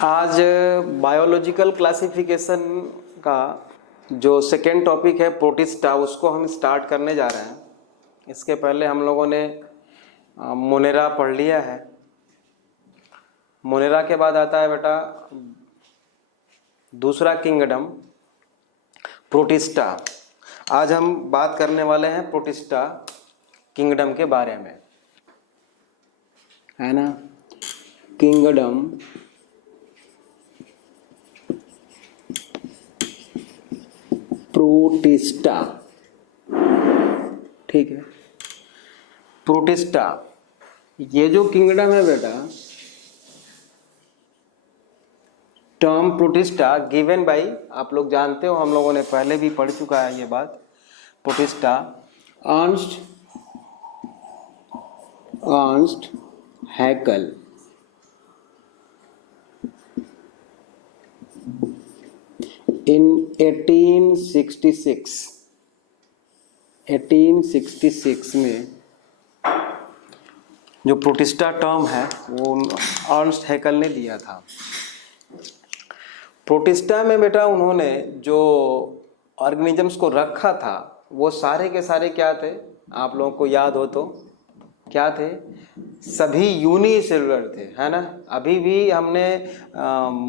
आज biological classification का जो सेकेंड टॉपिक है प्रोटिस्टा, उसको हम स्टार्ट करने जा रहे हैं। इसके पहले हम लोगों ने मोनेरा पढ़ लिया है। मोनेरा के बाद आता है बेटा दूसरा किंगडम प्रोटिस्टा। आज हम बात करने वाले हैं प्रोटिस्टा किंगडम के बारे में, है ना। किंगडम प्रोटिस्टा, ठीक है। प्रोटिस्टा ये जो किंगडम है बेटा, टर्म प्रोटिस्टा गिवन बाय, आप लोग जानते हो, हम लोगों ने पहले भी पढ़ चुका है ये बात। प्रोटिस्टा अर्नस्ट हैकल in 1866 में जो प्रोटिस्टा टर्म है वो अर्नस्ट हैकल ने दिया था। प्रोटिस्टा में बेटा उन्होंने जो ऑर्गेनिजम्स को रखा था वो सारे के सारे क्या थे, आप लोगों को याद हो तो क्या थे? सभी यूनिसेलुलर थे, है ना। अभी भी हमने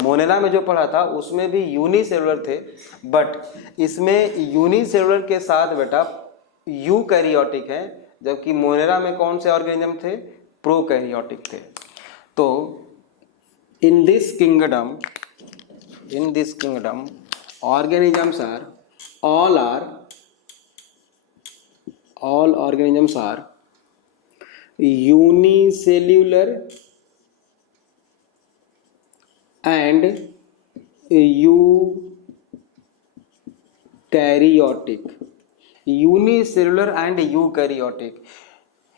मोनेरा में जो पढ़ा था उसमें भी यूनिसेलुलर थे, बट इसमें यूनिसेलुलर के साथ बेटा यूकैरियोटिक है, जबकि मोनेरा में कौन से ऑर्गेनिज्म थे? प्रोकैरियोटिक थे। तो in this kingdom organisms are all organisms are unicellular and eukaryotic. Unicellular and eukaryotic.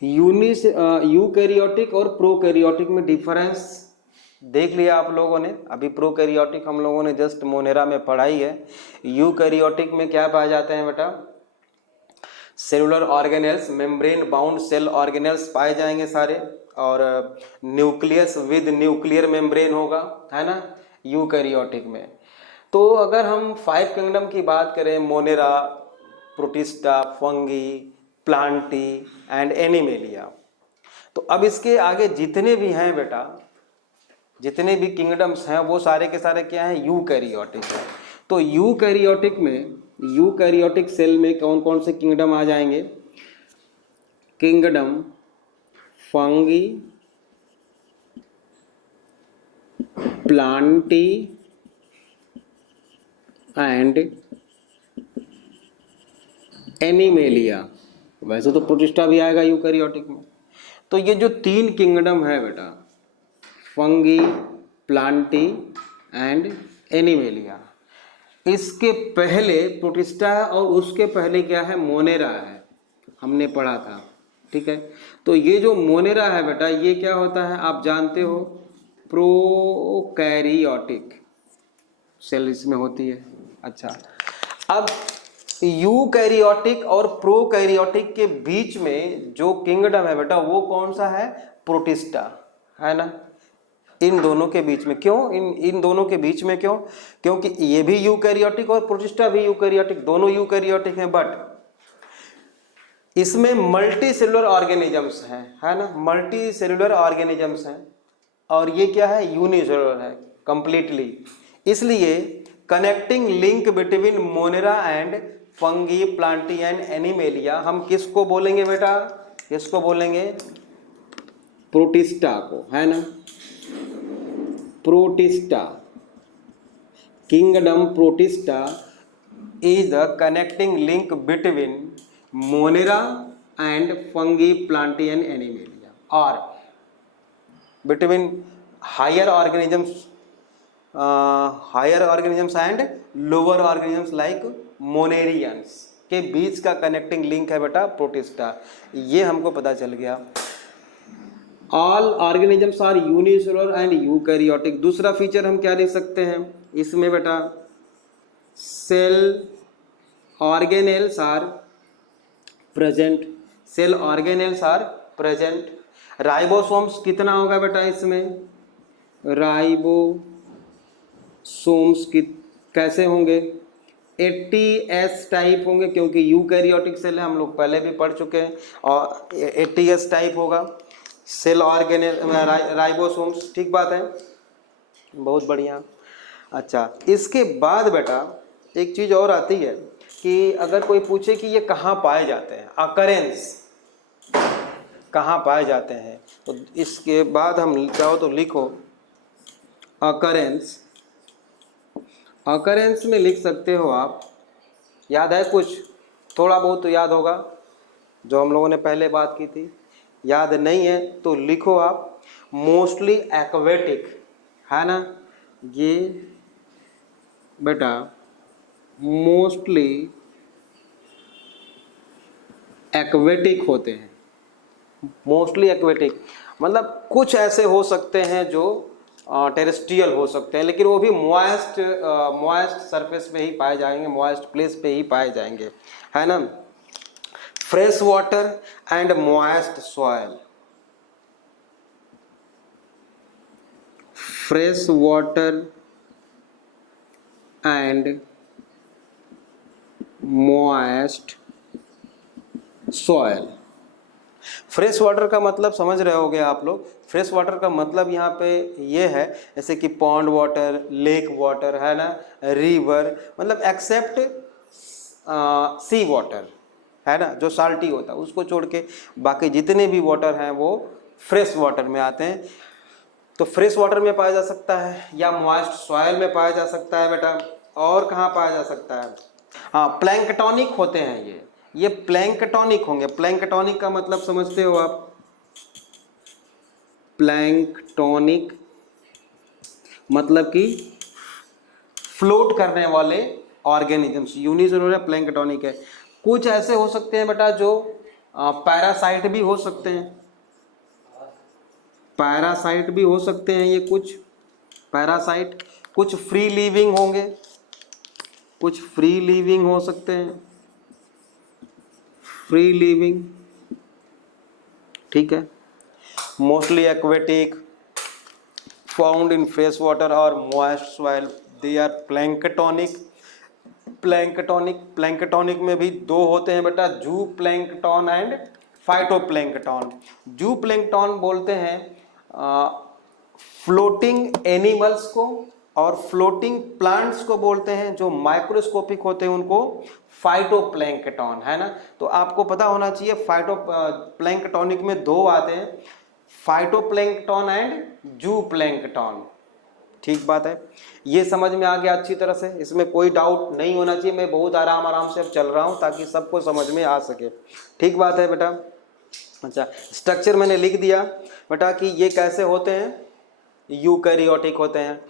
Eukaryotic और प्रोकैरियोटिक में डिफरेंस देख लिया आप लोगों ने। अभी प्रोकैरियोटिक हम लोगों ने जस्ट मोनेरा में पढ़ाई है। यूकैरियोटिक में क्या पाए जाते हैं बेटा? Cellular organelles, membrane bound cell organelles पाए जाएंगे सारे, और न्यूक्लियस विद न्यूक्लियर मेम्ब्रेन होगा, है ना, यूकैरियोटिक में। तो अगर हम 5 किंगडम की बात करें, Monera, protista, fungi, Plantae and animalia, तो अब इसके आगे जितने भी हैं बेटा, जितने भी किंगडम्स हैं वो सारे के सारे क्या हैं? यूकैरियोटिक है। तो यूकैरियोटिक में, यूकैरियोटिक सेल में कौन कौन से किंगडम आ जाएंगे? Kingdom fungi, Plantae and animalia. वैसे तो प्रोटिस्टा भी आएगा यूकैरियोटिक में। तो ये जो 3 किंगडम है बेटा, फंगी, प्लांटी एंड एनिमेलिया, इसके पहले प्रोटिस्टा है और उसके पहले क्या है? मोनेरा है, हमने पढ़ा था, ठीक है। तो ये जो मोनेरा है बेटा, ये क्या होता है आप जानते हो? प्रोकैरियोटिक सेल इसमें होती है। अच्छा, अब यूकैरियोटिक और प्रोकैरियोटिक के बीच में जो किंगडम है बेटा वो कौन सा है? प्रोटिस्टा, है ना। इन दोनों के बीच में क्यों? इन दोनों के बीच में क्यों? क्योंकि ये भी यूकैरियोटिक और प्रोटिस्टा भी यूकैरियोटिक, दोनों यूकैरियोटिक हैं, बट इसमें मल्टी सेलुलर ऑर्गेनिजम्स हैं, है ना, मल्टी सेलुलर ऑर्गेनिजम्स हैं, और ये क्या है? यूनिसेलुलर है कंप्लीटली। इसलिए connecting link between monera and fungi, Plantae and animalia हम किसको बोलेंगे बेटा? किसको बोलेंगे? प्रोटिस्टा को, है ना। Protista, kingdom protista is the connecting link between monera and fungi, plantae and animalia, or between higher organisms and lower organisms like monerians के बीच का कनेक्टिंग लिंक है बेटा प्रोटिस्टा। ये हमको पता चल गया। All organisms are unicellular and eukaryotic. दूसरा फीचर हम क्या लिख सकते हैं इसमें बेटा? Cell organelles are present, cell organelles are present. Ribosomes कितना होगा बेटा इसमें? राइबोसोम्स सोम्स की कैसे होंगे, 80s टाइप होंगे, क्योंकि यूकैरियोटिक सेल है, हम लोग पहले भी पढ़ चुके हैं, और 80s टाइप होगा सेल ऑर्गेने राइबोसोम्स। ठीक बात है, बहुत बढ़िया। अच्छा, इसके बाद बेटा एक चीज़ और आती है कि अगर कोई पूछे कि ये कहाँ पाए जाते हैं, अकरेंस कहाँ पाए जाते हैं, तो इसके बाद हम चाहो तो लिखो अकरेंस। अकरेंस में लिख सकते हो आप, याद है कुछ, थोड़ा बहुत तो याद होगा जो हम लोगों ने पहले बात की थी। याद नहीं है तो लिखो आप, मोस्टली एक्वेटिक, है ना, ये बेटा मोस्टली एक्वेटिक होते हैं। मोस्टली एक्वेटिक मतलब कुछ ऐसे हो सकते हैं जो टेरेस्ट्रियल हो सकते हैं, लेकिन वो भी मॉइस्ट सरफेस पे ही पाए जाएंगे, मॉइस्ट प्लेस पे ही पाए जाएंगे, है ना। Fresh water and moist soil, fresh water and moist soil. Fresh water का मतलब समझ रहे होगे आप लोग, फ्रेश वाटर का मतलब यहाँ पे ये है जैसे कि पॉन्ड वाटर, लेक वाटर, है ना, रिवर, मतलब एक्सेप्ट सी वाटर, है ना, जो साल्टी होता है उसको छोड़ के बाकी जितने भी वाटर हैं वो फ्रेश वाटर में आते हैं। तो फ्रेश वाटर में पाया जा सकता है या मॉइस्ट सॉइल में पाया जा सकता है बेटा। और कहाँ पाया जा सकता है, हाँ प्लैंकटॉनिक होते हैं ये प्लैंकटॉनिक होंगे। प्लैंकटॉनिक का मतलब समझते हो आप, प्लैंकटॉनिक मतलब कि फ्लोट करने वाले ऑर्गेनिजम्स, यूनिसेलुलर प्लैंकटॉनिक है। कुछ ऐसे हो सकते हैं बेटा जो पैरासाइट भी हो सकते हैं, पैरासाइट भी हो सकते हैं ये कुछ पैरासाइट। कुछ फ्री लिविंग होंगे, कुछ फ्री लिविंग हो सकते हैं, फ्री लिविंग, ठीक है। Mostly aquatic, found in fresh water और moist soil, they are planktonic. Planktonic में भी दो होते हैं बेटा, zooplankton and phytoplankton. Zooplankton बोलते हैं फ्लोटिंग एनिमल्स को, और फ्लोटिंग प्लांट्स को बोलते हैं जो माइक्रोस्कोपिक होते हैं उनको फाइटोप्लैंकटन, है ना। तो आपको पता होना चाहिए प्लैंकटॉनिक में दो आते हैं, फाइटोप्लैंकटन एंड जू प्लैंकटन। ठीक बात है, ये समझ में आ गया अच्छी तरह से, इसमें कोई डाउट नहीं होना चाहिए। मैं बहुत आराम से अब चल रहा हूँ ताकि सबको समझ में आ सके। ठीक बात है बेटा। अच्छा, स्ट्रक्चर मैंने लिख दिया बेटा कि ये कैसे होते हैं, यूकैरियोटिक होते हैं,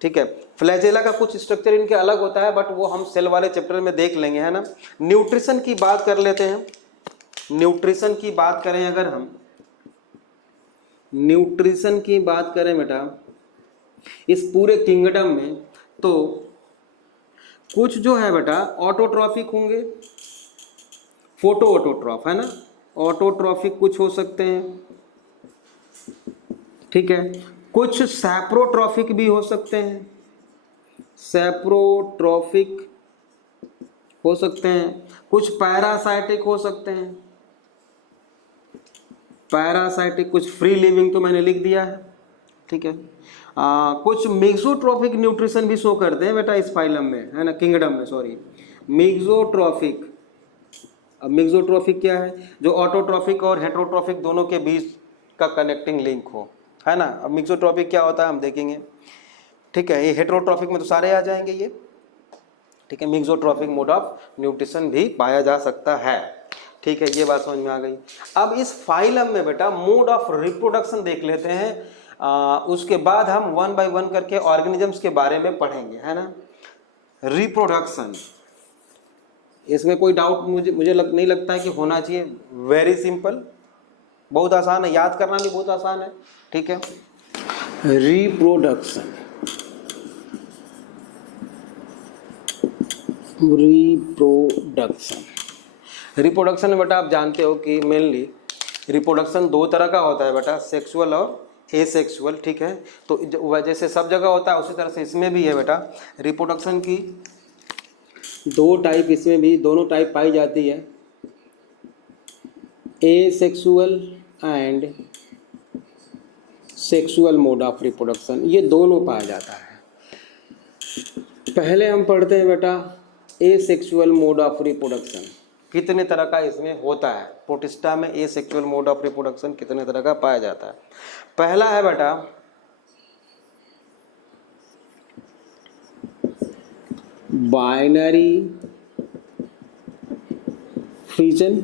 ठीक है। फ्लैजेला का कुछ स्ट्रक्चर इनके अलग होता है, बट वो हम सेल वाले चैप्टर में देख लेंगे, है ना। न्यूट्रिशन की बात कर लेते हैं। न्यूट्रिशन की बात करें अगर हम, न्यूट्रिशन की बात करें बेटा इस पूरे किंगडम में, तो कुछ जो है बेटा ऑटोट्रॉफिक होंगे, फोटो ऑटोट्रॉफ, है ना, ऑटोट्रॉफिक कुछ हो सकते हैं, ठीक है। कुछ सैप्रोट्रॉफिक भी हो सकते हैं, सैप्रोट्रॉफिक हो सकते हैं। कुछ पैरासाइटिक हो सकते हैं, पैरासाइटिक। कुछ फ्री लिविंग तो मैंने लिख दिया है, ठीक है। कुछ मिक्सोट्रॉफिक न्यूट्रिशन भी शो करते हैं बेटा इस फाइलम में, है ना, किंगडम में, सॉरी, मिक्सोट्रॉफिक। अब मिक्सोट्रॉफिक क्या है, जो ऑटोट्रॉफिक और हेटेरोट्रॉफिक दोनों के बीच का कनेक्टिंग लिंक हो, है ना। अब मिक्सोट्रॉफिक क्या होता है हम देखेंगे, ठीक है। ये हेटेरोट्रॉफिक में तो सारे आ जाएंगे ये, ठीक है। मिक्सोट्रॉफिक मोड ऑफ न्यूट्रिशन भी पाया जा सकता है, ठीक है। ये बात समझ में आ गई। अब इस फाइलम में बेटा मोड ऑफ रिप्रोडक्शन देख लेते हैं, उसके बाद हम वन बाय वन करके ऑर्गेनिजम्स के बारे में पढ़ेंगे, है ना। रिप्रोडक्शन, इसमें कोई डाउट मुझे नहीं लगता है कि होना चाहिए। वेरी सिंपल, बहुत आसान है, याद करना भी बहुत आसान है, ठीक है। रिप्रोडक्शन, रिप्रोडक्शन बेटा आप जानते हो कि मेनली रिप्रोडक्शन दो तरह का होता है बेटा, सेक्सुअल और एसेक्सुअल, ठीक है। तो जैसे सब जगह होता है उसी तरह से इसमें भी है बेटा। रिप्रोडक्शन की दो टाइप इसमें भी, दोनों टाइप पाई जाती है, asexual and sexual mode of reproduction, ये दोनों पाया जाता है। पहले हम पढ़ते हैं बेटा एसेक्सुअल मोड ऑफ रिप्रोडक्शन, कितने तरह का इसमें होता है। प्रोटिस्टा में एसेक्सुअल मोड ऑफ रिप्रोडक्शन कितने तरह का पाया जाता है। पहला है बेटा बाइनरी फिजन,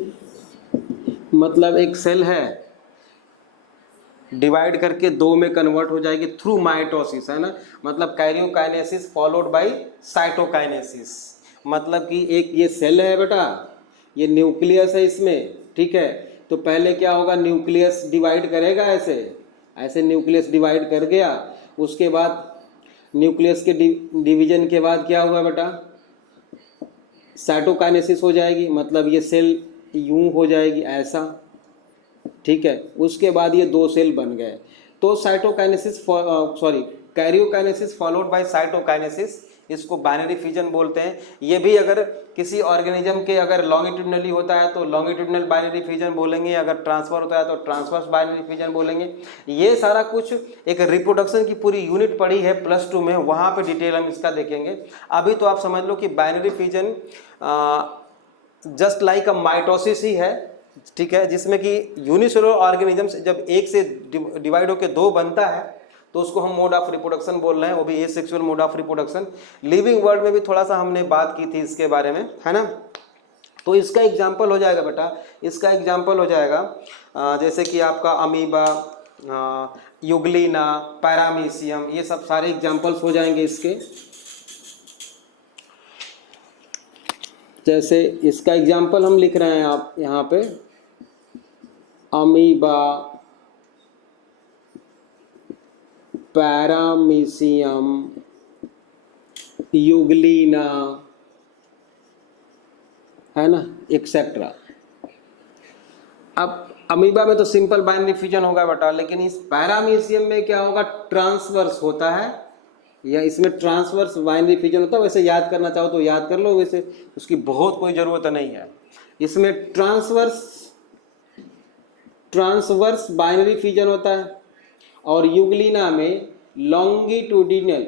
मतलब एक सेल है डिवाइड करके दो में कन्वर्ट हो जाएगी थ्रू माइटोसिस, है ना, मतलब कैरियोकाइनेसिस फॉलोड बाय साइटोकाइनेसिस। मतलब कि एक ये सेल है बेटा, ये न्यूक्लियस है इसमें, ठीक है। तो पहले क्या होगा, न्यूक्लियस डिवाइड करेगा, ऐसे न्यूक्लियस डिवाइड कर गया, उसके बाद न्यूक्लियस के डिवीजन के बाद क्या हुआ बेटा, साइटोकाइनेसिस हो जाएगी, मतलब ये सेल यूं हो जाएगी ऐसा, ठीक है। उसके बाद ये दो सेल बन गए, तो cytokinesis karyokinesis followed by cytokinesis, इसको बाइनरी फिजन बोलते हैं। ये भी अगर किसी ऑर्गेनिज्म के अगर लॉन्गिट्यूडनली होता है तो लॉन्गिट्यूडनल बाइनरी फिजन बोलेंगे, अगर ट्रांसफर होता है तो ट्रांसवर्स बाइनरी फिजन बोलेंगे। ये सारा कुछ एक रिप्रोडक्शन की पूरी यूनिट पढ़ी है +2 में, वहाँ पे डिटेल हम इसका देखेंगे। अभी तो आप समझ लो कि binary fission just like a mitosis ही है, ठीक है, जिसमें कि यूनिसेलुलर ऑर्गेनिजम्स जब एक से डिवाइड होकर दो बनता है तो उसको हम मोड ऑफ रिप्रोडक्शन बोल रहे हैं, वो भी asexual mode of reproduction. Living world में भी थोड़ा सा हमने बात की थी इसके बारे में, है ना। तो इसका एग्जाम्पल हो जाएगा बेटा, इसका एग्जाम्पल हो जाएगा जैसे कि आपका अमीबा, युगलिना, पैरामीशियम, ये सब सारे एग्जाम्पल्स हो जाएंगे इसके। जैसे इसका एग्जाम्पल हम लिख रहे हैं आप यहाँ पे, अमीबा, पैरामीशियम, युगलिना, है ना, एक्सेट्रा। अब अमीबा में तो सिंपल बाइनरी फिजन होगा बेटा, लेकिन इस पैरामीशियम में क्या होगा, ट्रांसवर्स होता है, या इसमें ट्रांसवर्स बाइनरी फिजन होता है। वैसे याद करना चाहो तो याद कर लो, वैसे उसकी बहुत कोई ज़रूरत नहीं है। इसमें ट्रांसवर्स बाइनरी फिजन होता है, और युगलिना में लॉन्गिट्यूडिनल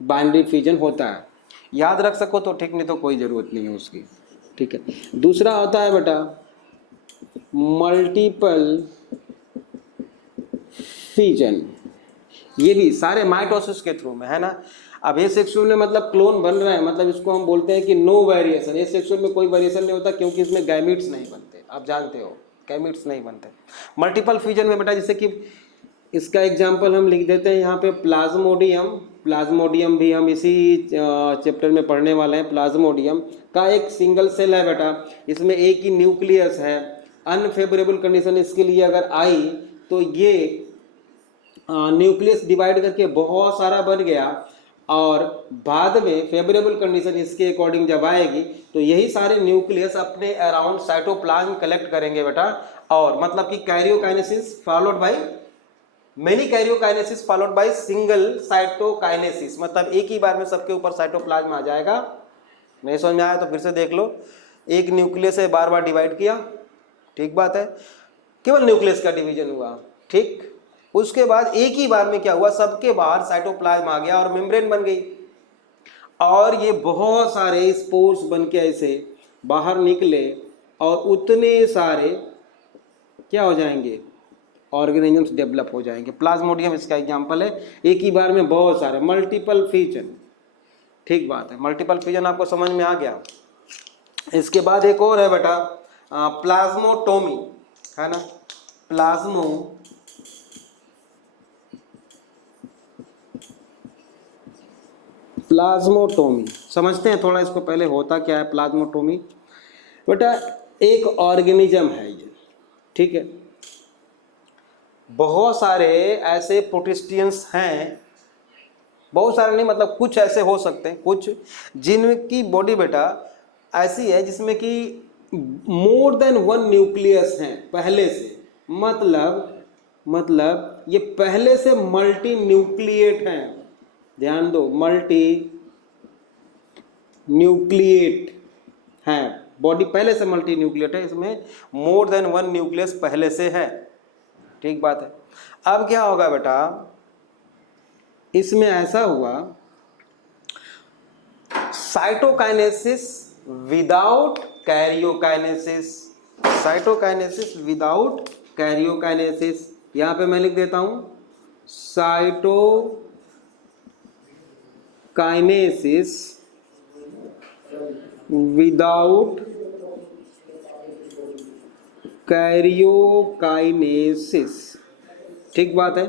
बाइनरी फिजन होता है। याद रख सको तो ठीक, नहीं तो कोई ज़रूरत नहीं है उसकी, ठीक है। दूसरा होता है बेटा मल्टीपल फिजन, ये भी सारे माइटोसिस के थ्रू में, है ना। अब एसेक्सुअल में मतलब क्लोन बन रहे हैं, मतलब इसको हम बोलते हैं कि नो वेरिएशन। एसेक्सुअल में कोई वेरिएशन नहीं होता क्योंकि इसमें गैमीट्स नहीं बनते, आप जानते हो गैमीट्स नहीं बनते। मल्टीपल फिजन में बेटा, जैसे कि इसका एग्जांपल हम लिख देते हैं यहाँ पे, प्लाज्मोडियम भी हम इसी चैप्टर में पढ़ने वाले हैं। प्लाज्मोडियम का एक सिंगल सेल है बेटा, इसमें एक ही न्यूक्लियस है। अनफेवरेबल कंडीशन इसके लिए अगर आई तो ये न्यूक्लियस डिवाइड करके बहुत सारा बन गया, और बाद में फेवरेबल कंडीशन इसके अकॉर्डिंग जब आएगी तो यही सारे न्यूक्लियस अपने अराउंड साइटोप्लाज्म कलेक्ट करेंगे बेटा, और मतलब कि karyokinesis followed by many karyokinesis followed by single cytokinesis, मतलब एक ही बार में सबके ऊपर साइटोप्लाज्म आ जाएगा। नहीं समझ में आया तो फिर से देख लो, एक न्यूक्लियस है, बार बार डिवाइड किया, ठीक बात है, केवल न्यूक्लियस का डिवीजन हुआ, ठीक। उसके बाद एक ही बार में क्या हुआ, सबके बाहर साइटोप्लाज्म आ गया और मेम्ब्रेन बन गई, और ये बहुत सारे स्पोर्स बन के ऐसे बाहर निकले, और उतने सारे क्या हो जाएंगे, ऑर्गेनिजम्स डेवलप हो जाएंगे। प्लाज्मोडियम इसका एग्जांपल है, एक ही बार में बहुत सारे, मल्टीपल फिजन, ठीक बात है। मल्टीपल फिजन आपको समझ में आ गया। इसके बाद एक और है बेटा प्लाज्मोटोमी, है ना, प्लाज्मोटोमी समझते हैं थोड़ा इसको, पहले होता क्या है प्लाज्मोटोमी। बेटा एक ऑर्गेनिज्म है ये, ठीक है, बहुत सारे ऐसे प्रोटिस्टियंस हैं, बहुत सारे नहीं, मतलब कुछ ऐसे हो सकते हैं, कुछ जिनकी बॉडी बेटा ऐसी है जिसमें कि मोर देन वन न्यूक्लियस हैं पहले से, मतलब ये पहले से मल्टी न्यूक्लिएट हैं, ध्यान दो, मल्टी न्यूक्लिएट हैं, बॉडी पहले से मल्टी न्यूक्लिएट है, इसमें मोर देन वन न्यूक्लियस पहले से है, ठीक बात है। अब क्या होगा बेटा, इसमें ऐसा हुआ cytokinesis without karyokinesis, cytokinesis without karyokinesis, यहां पे मैं लिख देता हूं साइटोकाइनेसिस विदाउट कैरियोकाइनेसिस, ठीक बात है।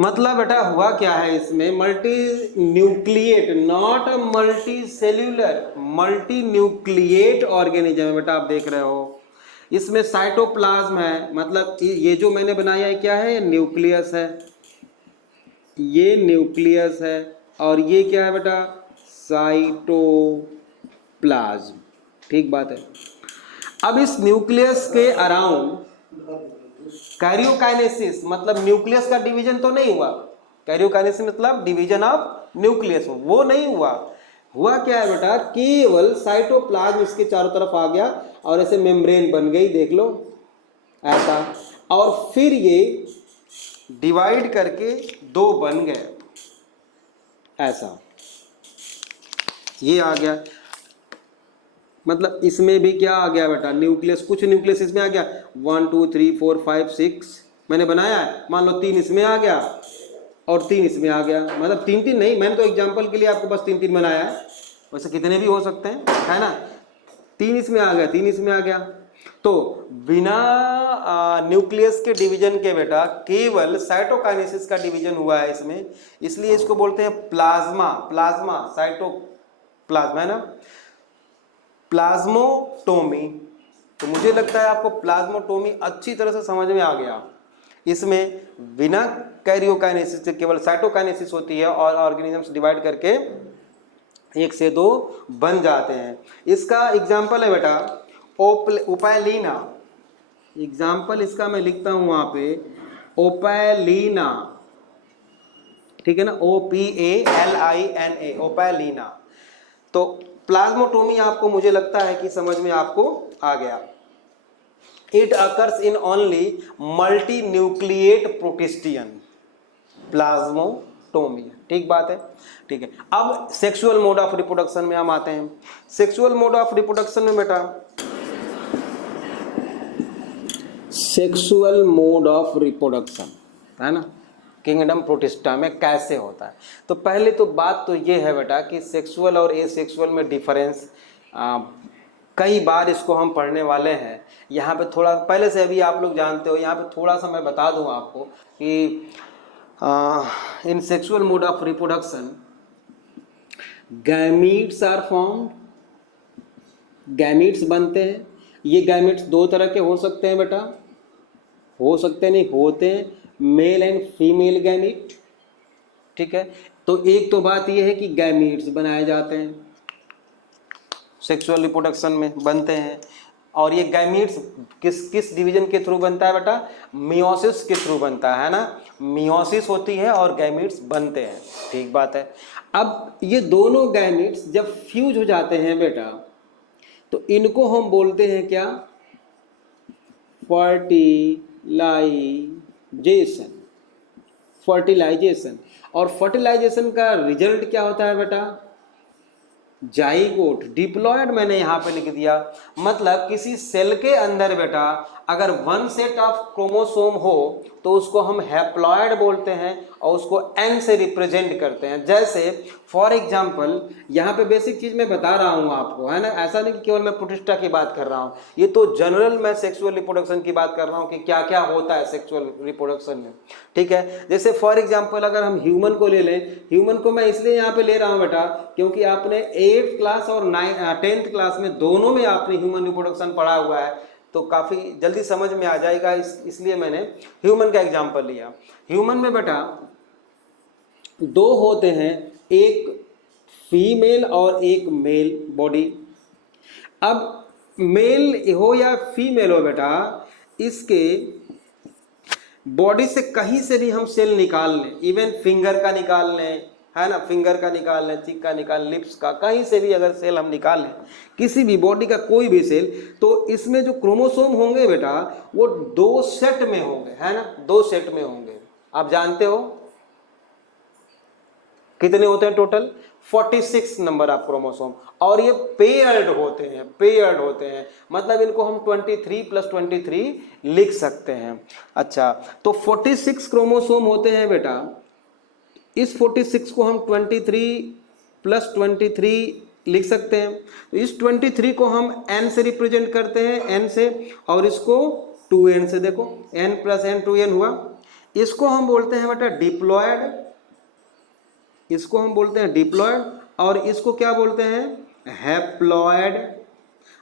मतलब बेटा हुआ क्या है, इसमें multi nucleate, not a multi cellular, multi nucleate organism है बेटा, आप देख रहे हो। इसमें साइटोप्लाज्म है, मतलब ये जो मैंने बनाया है क्या है, ये न्यूक्लियस है, ये न्यूक्लियस है, और ये क्या है बेटा, साइटोप्लाज्म, ठीक बात है। अब इस न्यूक्लियस के अराउंड कैरियोकाइनेसिस, मतलब न्यूक्लियस का डिवीजन तो नहीं हुआ, कैरियोकाइनेसिस मतलब डिवीजन ऑफ न्यूक्लियस, वो नहीं हुआ। हुआ क्या है बेटा, केवल साइटोप्लाज्म इसके चारों तरफ आ गया और ऐसे मेम्ब्रेन बन गई, देख लो ऐसा, और फिर ये डिवाइड करके दो बन गए, ऐसा ये आ गया। मतलब इसमें भी क्या आ गया बेटा, न्यूक्लियस, कुछ न्यूक्लियस इसमें आ गया, 1 2 3 4 5 6 मैंने बनाया है, मान लो 3 इसमें आ गया और 3 इसमें आ गया, मतलब 3 3 नहीं, मैंने तो एग्जांपल के लिए आपको बस 3 3 बनाया है, वैसे कितने भी हो सकते हैं, है ना। 3 इसमें आ गया, 3 इसमें आ गया, तो बिना न्यूक्लियस के डिवीजन के बेटा केवल साइटोकाइनेसिस का डिवीजन हुआ है इसमें, इसलिए इसको बोलते हैं प्लाज्मा, प्लाज्मा साइटोप्लाज्मा, है ना, प्लाज्मोटोमी। तो मुझे लगता है आपको प्लाज्मोटोमी अच्छी तरह से समझ में आ गया। इसमें बिना कैरियोकाइनेसिस से केवल साइटोकाइनेसिस होती है और ऑर्गेनिजम्स डिवाइड करके एक से दो बन जाते हैं। इसका एग्जाम्पल है बेटा ओपैलिना, एग्जाम्पल इसका मैं लिखता हूं वहां पे, ओपैलिना, ठीक है ना, OPALINA, ओपैलिना। तो प्लाज्मोटोमी आपको, मुझे लगता है कि समझ में आपको आ गया। It occurs in only multinucleate protistan, plasmotomy, ठीक बात है, ठीक है। अब सेक्सुअल मोड ऑफ रिप्रोडक्शन में हम आते हैं। सेक्सुअल मोड ऑफ रिप्रोडक्शन में बेटा, सेक्सुअल मोड ऑफ रिप्रोडक्शन है ना, किंगडम प्रोटिस्टा में कैसे होता है। तो पहले तो बात तो ये है बेटा कि सेक्सुअल और एसेक्सुअल में डिफरेंस, कई बार इसको हम पढ़ने वाले हैं। यहाँ पे थोड़ा पहले से अभी आप लोग जानते हो, यहाँ पे थोड़ा सा मैं बता दूँ आपको कि in sexual mode of reproduction gametes are formed, gametes बनते हैं। ये गैमीट्स दो तरह के हो सकते हैं बेटा, हो सकते नहीं, होते हैं, मेल एंड फीमेल गैमीट, ठीक है। तो एक तो बात यह है कि गैमीट्स बनाए जाते हैं, सेक्सुअल रिप्रोडक्शन में बनते हैं, और ये गैमीट्स किस डिवीजन के थ्रू बनता है बेटा, मियोसिस के थ्रू बनता है ना, मियोसिस होती है और गैमीट्स बनते हैं, ठीक बात है। अब ये दोनों गैमीट्स जब फ्यूज हो जाते हैं बेटा, तो इनको हम बोलते हैं क्या, फर्टिलाइजेशन, फर्टिलाइजेशन। और फर्टिलाइजेशन का रिजल्ट क्या होता है बेटा, जाइगोट, डिप्लॉयड मैंने यहाँ पे लिख दिया। मतलब किसी सेल के अंदर बेटा अगर वन सेट ऑफ क्रोमोसोम हो तो उसको हम हैप्लॉयड बोलते हैं और उसको एन से रिप्रेजेंट करते हैं। जैसे फॉर एग्जांपल यहाँ पे बेसिक चीज मैं बता रहा हूँ आपको, है ना, ऐसा नहीं कि केवल मैं प्रोटिस्टा की बात कर रहा हूँ, ये तो जनरल मैं सेक्सुअल रिप्रोडक्शन की बात कर रहा हूँ कि क्या क्या होता है सेक्सुअल रिप्रोडक्शन में, ठीक है। जैसे फॉर एग्जाम्पल अगर हम ह्यूमन को ले लें, ह्यूमन को मैं इसलिए यहाँ पे ले रहा हूँ बेटा क्योंकि आपने 8th क्लास और 10th क्लास में दोनों में आपने ह्यूमन रिप्रोडक्शन पढ़ा हुआ है, तो काफ़ी जल्दी समझ में आ जाएगा, इसलिए मैंने ह्यूमन का एग्जाम्पल लिया। ह्यूमन में बेटा दो होते हैं, एक फीमेल और एक मेल बॉडी। अब मेल हो या फीमेल हो बेटा, इसके बॉडी से कहीं से भी हम सेल निकाल लें, इवन फिंगर का निकाल लें, है ना, फिंगर का निकाल लें, चिक का निकाल, लिप्स का, कहीं से भी अगर सेल हम निकाल लें, किसी भी बॉडी का कोई भी सेल, तो इसमें जो क्रोमोसोम होंगे बेटा वो 2 सेट में होंगे, है ना, 2 सेट में होंगे। आप जानते हो कितने होते हैं टोटल? 46 नंबर ऑफ क्रोमोसोम, और ये पेयर्ड होते हैं, पेयर्ड होते हैं, मतलब इनको हम 23 + 23 लिख सकते हैं। अच्छा, तो 46 क्रोमोसोम होते हैं बेटा, इस 46 को हम 23 + 23 लिख सकते हैं। तो इस 23 को हम n से रिप्रेजेंट करते हैं, n से, और इसको 2n से, देखो n + n 2n हुआ। इसको हम बोलते हैं बेटा डिप्लॉयड, इसको हम बोलते हैं डिप्लॉयड, और इसको क्या बोलते हैं? हैप्लॉयड।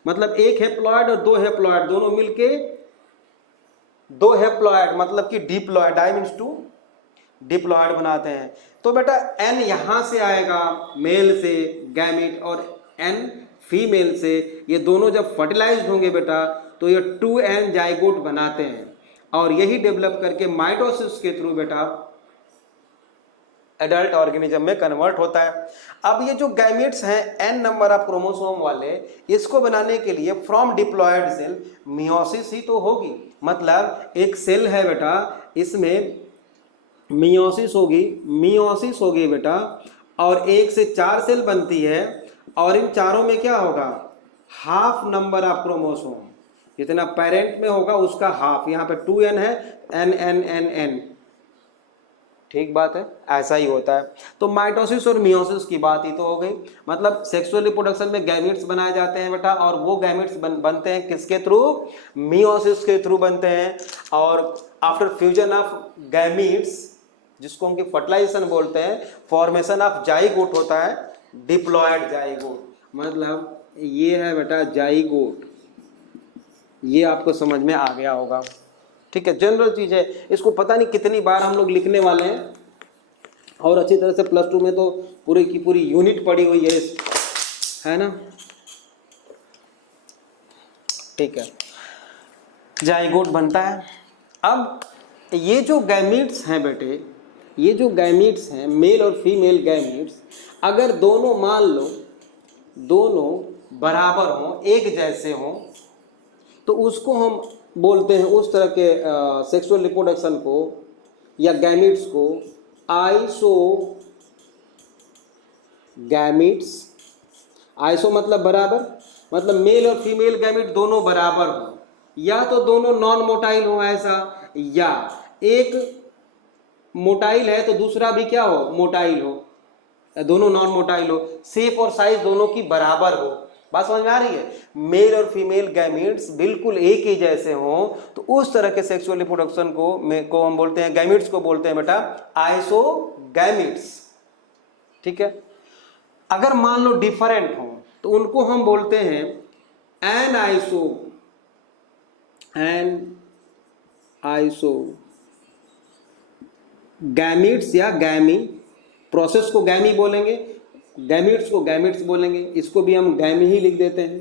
मतलब एक हैप्लॉयड और 2 हैप्लॉयड दोनों मिलके 2 हैप्लॉयड मतलब कि डिप्लॉयड, I मीन्स 2 डिप्लॉयड बनाते हैं। तो बेटा n यहां से आएगा मेल से गैमीट, और n फीमेल से, ये दोनों जब फर्टिलाइज्ड होंगे बेटा तो ये 2n जाइगोट बनाते हैं, और यही डेवलप करके माइटोसिस के थ्रू बेटा एडल्ट ऑर्गेनिज्म में कन्वर्ट होता है। अब ये जो गैमेट्स हैं n नंबर ऑफ क्रोमोसोम वाले, इसको बनाने के लिए फ्रॉम डिप्लॉयड सेल मियोसिस ही तो होगी। मतलब एक सेल है बेटा, इसमें मियोसिस होगी, मियोसिस होगी बेटा, और 1 से 4 सेल बनती है, और इन चारों में क्या होगा? हाफ नंबर ऑफ क्रोमोसोम, जितना पेरेंट में होगा उसका हाफ, यहाँ पे 2n है, n n n n, ठीक बात है, ऐसा ही होता है। तो माइटोसिस और मियोसिस की बात ही तो हो गई। मतलब सेक्सुअल रिप्रोडक्शन में गैमेट्स बनाए जाते हैं बेटा, और वो गैमेट्स बनते हैं किसके थ्रू? मियोसिस के थ्रू बनते हैं। और आफ्टर फ्यूजन ऑफ गैमेट्स, जिसको हम फर्टिलाइजेशन बोलते हैं, फॉर्मेशन ऑफ जाइगोट होता है, डिप्लॉयड जाइगोट। मतलब ये है बेटा जाइगोट, ये आपको समझ में आ गया होगा, ठीक है, जनरल चीज है। इसको पता नहीं कितनी बार हम लोग लिखने वाले हैं, और अच्छी तरह से +2 में तो पूरी की पूरी यूनिट पड़ी हुई है ना, ठीक है, जाइगोट बनता है। अब ये जो गैमीट्स हैं बेटे, ये जो गैमीट्स हैं मेल और फीमेल गैमीट्स, अगर दोनों मान लो दोनों बराबर हों, एक जैसे हों, तो उसको हम बोलते हैं, उस तरह के सेक्सुअल रिप्रोडक्शन को या गैमीट्स को आइसोगैमीट्स। आइसो मतलब बराबर, मतलब मेल और फीमेल गैमीट दोनों बराबर हो, या तो दोनों नॉन मोटाइल हो ऐसा, या एक मोटाइल है तो दूसरा भी क्या हो? मोटाइल हो, दोनों नॉन मोटाइल हो, शेप और साइज दोनों की बराबर हो। बात समझ में आ रही है? मेल और फीमेल गैमीट्स बिल्कुल एक ही जैसे हों, तो उस तरह के सेक्सुअल रिप्रोडक्शन को हम बोलते हैं, गैमीट्स को बोलते हैं बेटा आइसोगैमीट्स, ठीक है। अगर मान लो डिफरेंट हो तो उनको हम बोलते हैं गैमीट्स या गैमी। प्रोसेस को गैमी बोलेंगे, गैमीट्स को गैमीट्स बोलेंगे, इसको भी हम गैमी ही लिख देते हैं,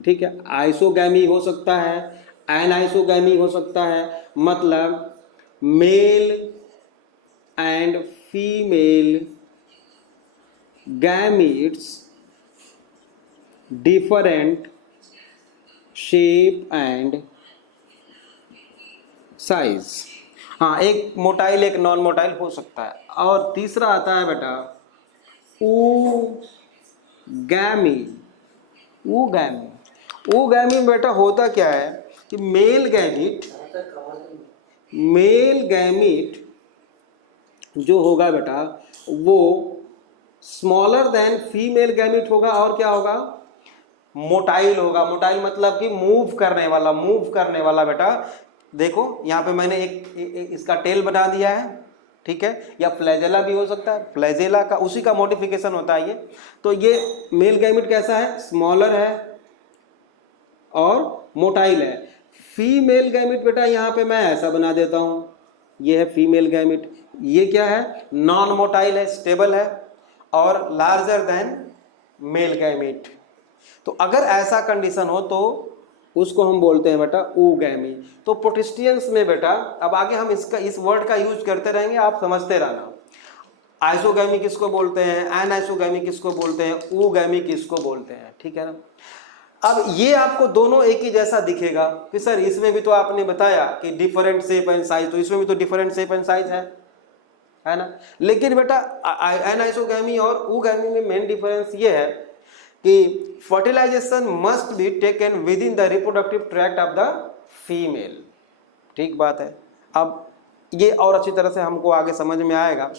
ठीक है। आइसोगैमी हो सकता है, एनाइसोगैमी हो सकता है, मतलब male and female gametes different shape and size. हाँ, एक मोटाइल एक नॉन मोटाइल हो सकता है। और तीसरा आता है बेटा ऊगैमी। ऊगैमी बेटा होता क्या है कि मेल गैमीट जो होगा बेटा वो स्मॉलर देन फीमेल गैमीट होगा, और क्या होगा? मोटाइल होगा। मोटाइल मतलब कि मूव करने वाला बेटा। देखो यहाँ पे मैंने एक इसका टेल बना दिया है, ठीक है, या फ्लैजेला भी हो सकता है, फ्लैजेला का उसी का मॉडिफिकेशन होता है ये। तो ये मेल गैमीट कैसा है? स्मॉलर है और मोटाइल है। फीमेल गैमीट बेटा यहाँ पे मैं ऐसा बना देता हूँ, ये है फीमेल गैमीट। ये क्या है? नॉन मोटाइल है, स्टेबल है और लार्जर देन मेल गैमीट। तो अगर ऐसा कंडीशन हो तो उसको हम बोलते हैं बेटा ऊगैमी। तो प्रोटिस्टियंस में बेटा अब आगे हम इसका इस वर्ड का यूज करते रहेंगे, आप समझते रहना। आइसोगैमी किसको बोलते हैं, एनाइसोगैमी किसको बोलते हैं, ऊगैमी किसको बोलते हैं, ठीक है ना। अब ये आपको दोनों एक ही जैसा दिखेगा कि सर इसमें भी तो आपने बताया कि डिफरेंट शेप एंड साइज, तो इसमें भी तो डिफरेंट शेप एंड साइज है ना। लेकिन बेटा एनाइसोगैमी और ऊगैमी में मेन डिफरेंस ये है कि fertilization must be taken within the reproductive tract of the female. ठीक बात है। अब ये और अच्छी तरह से हमको आगे समझ में आएगा।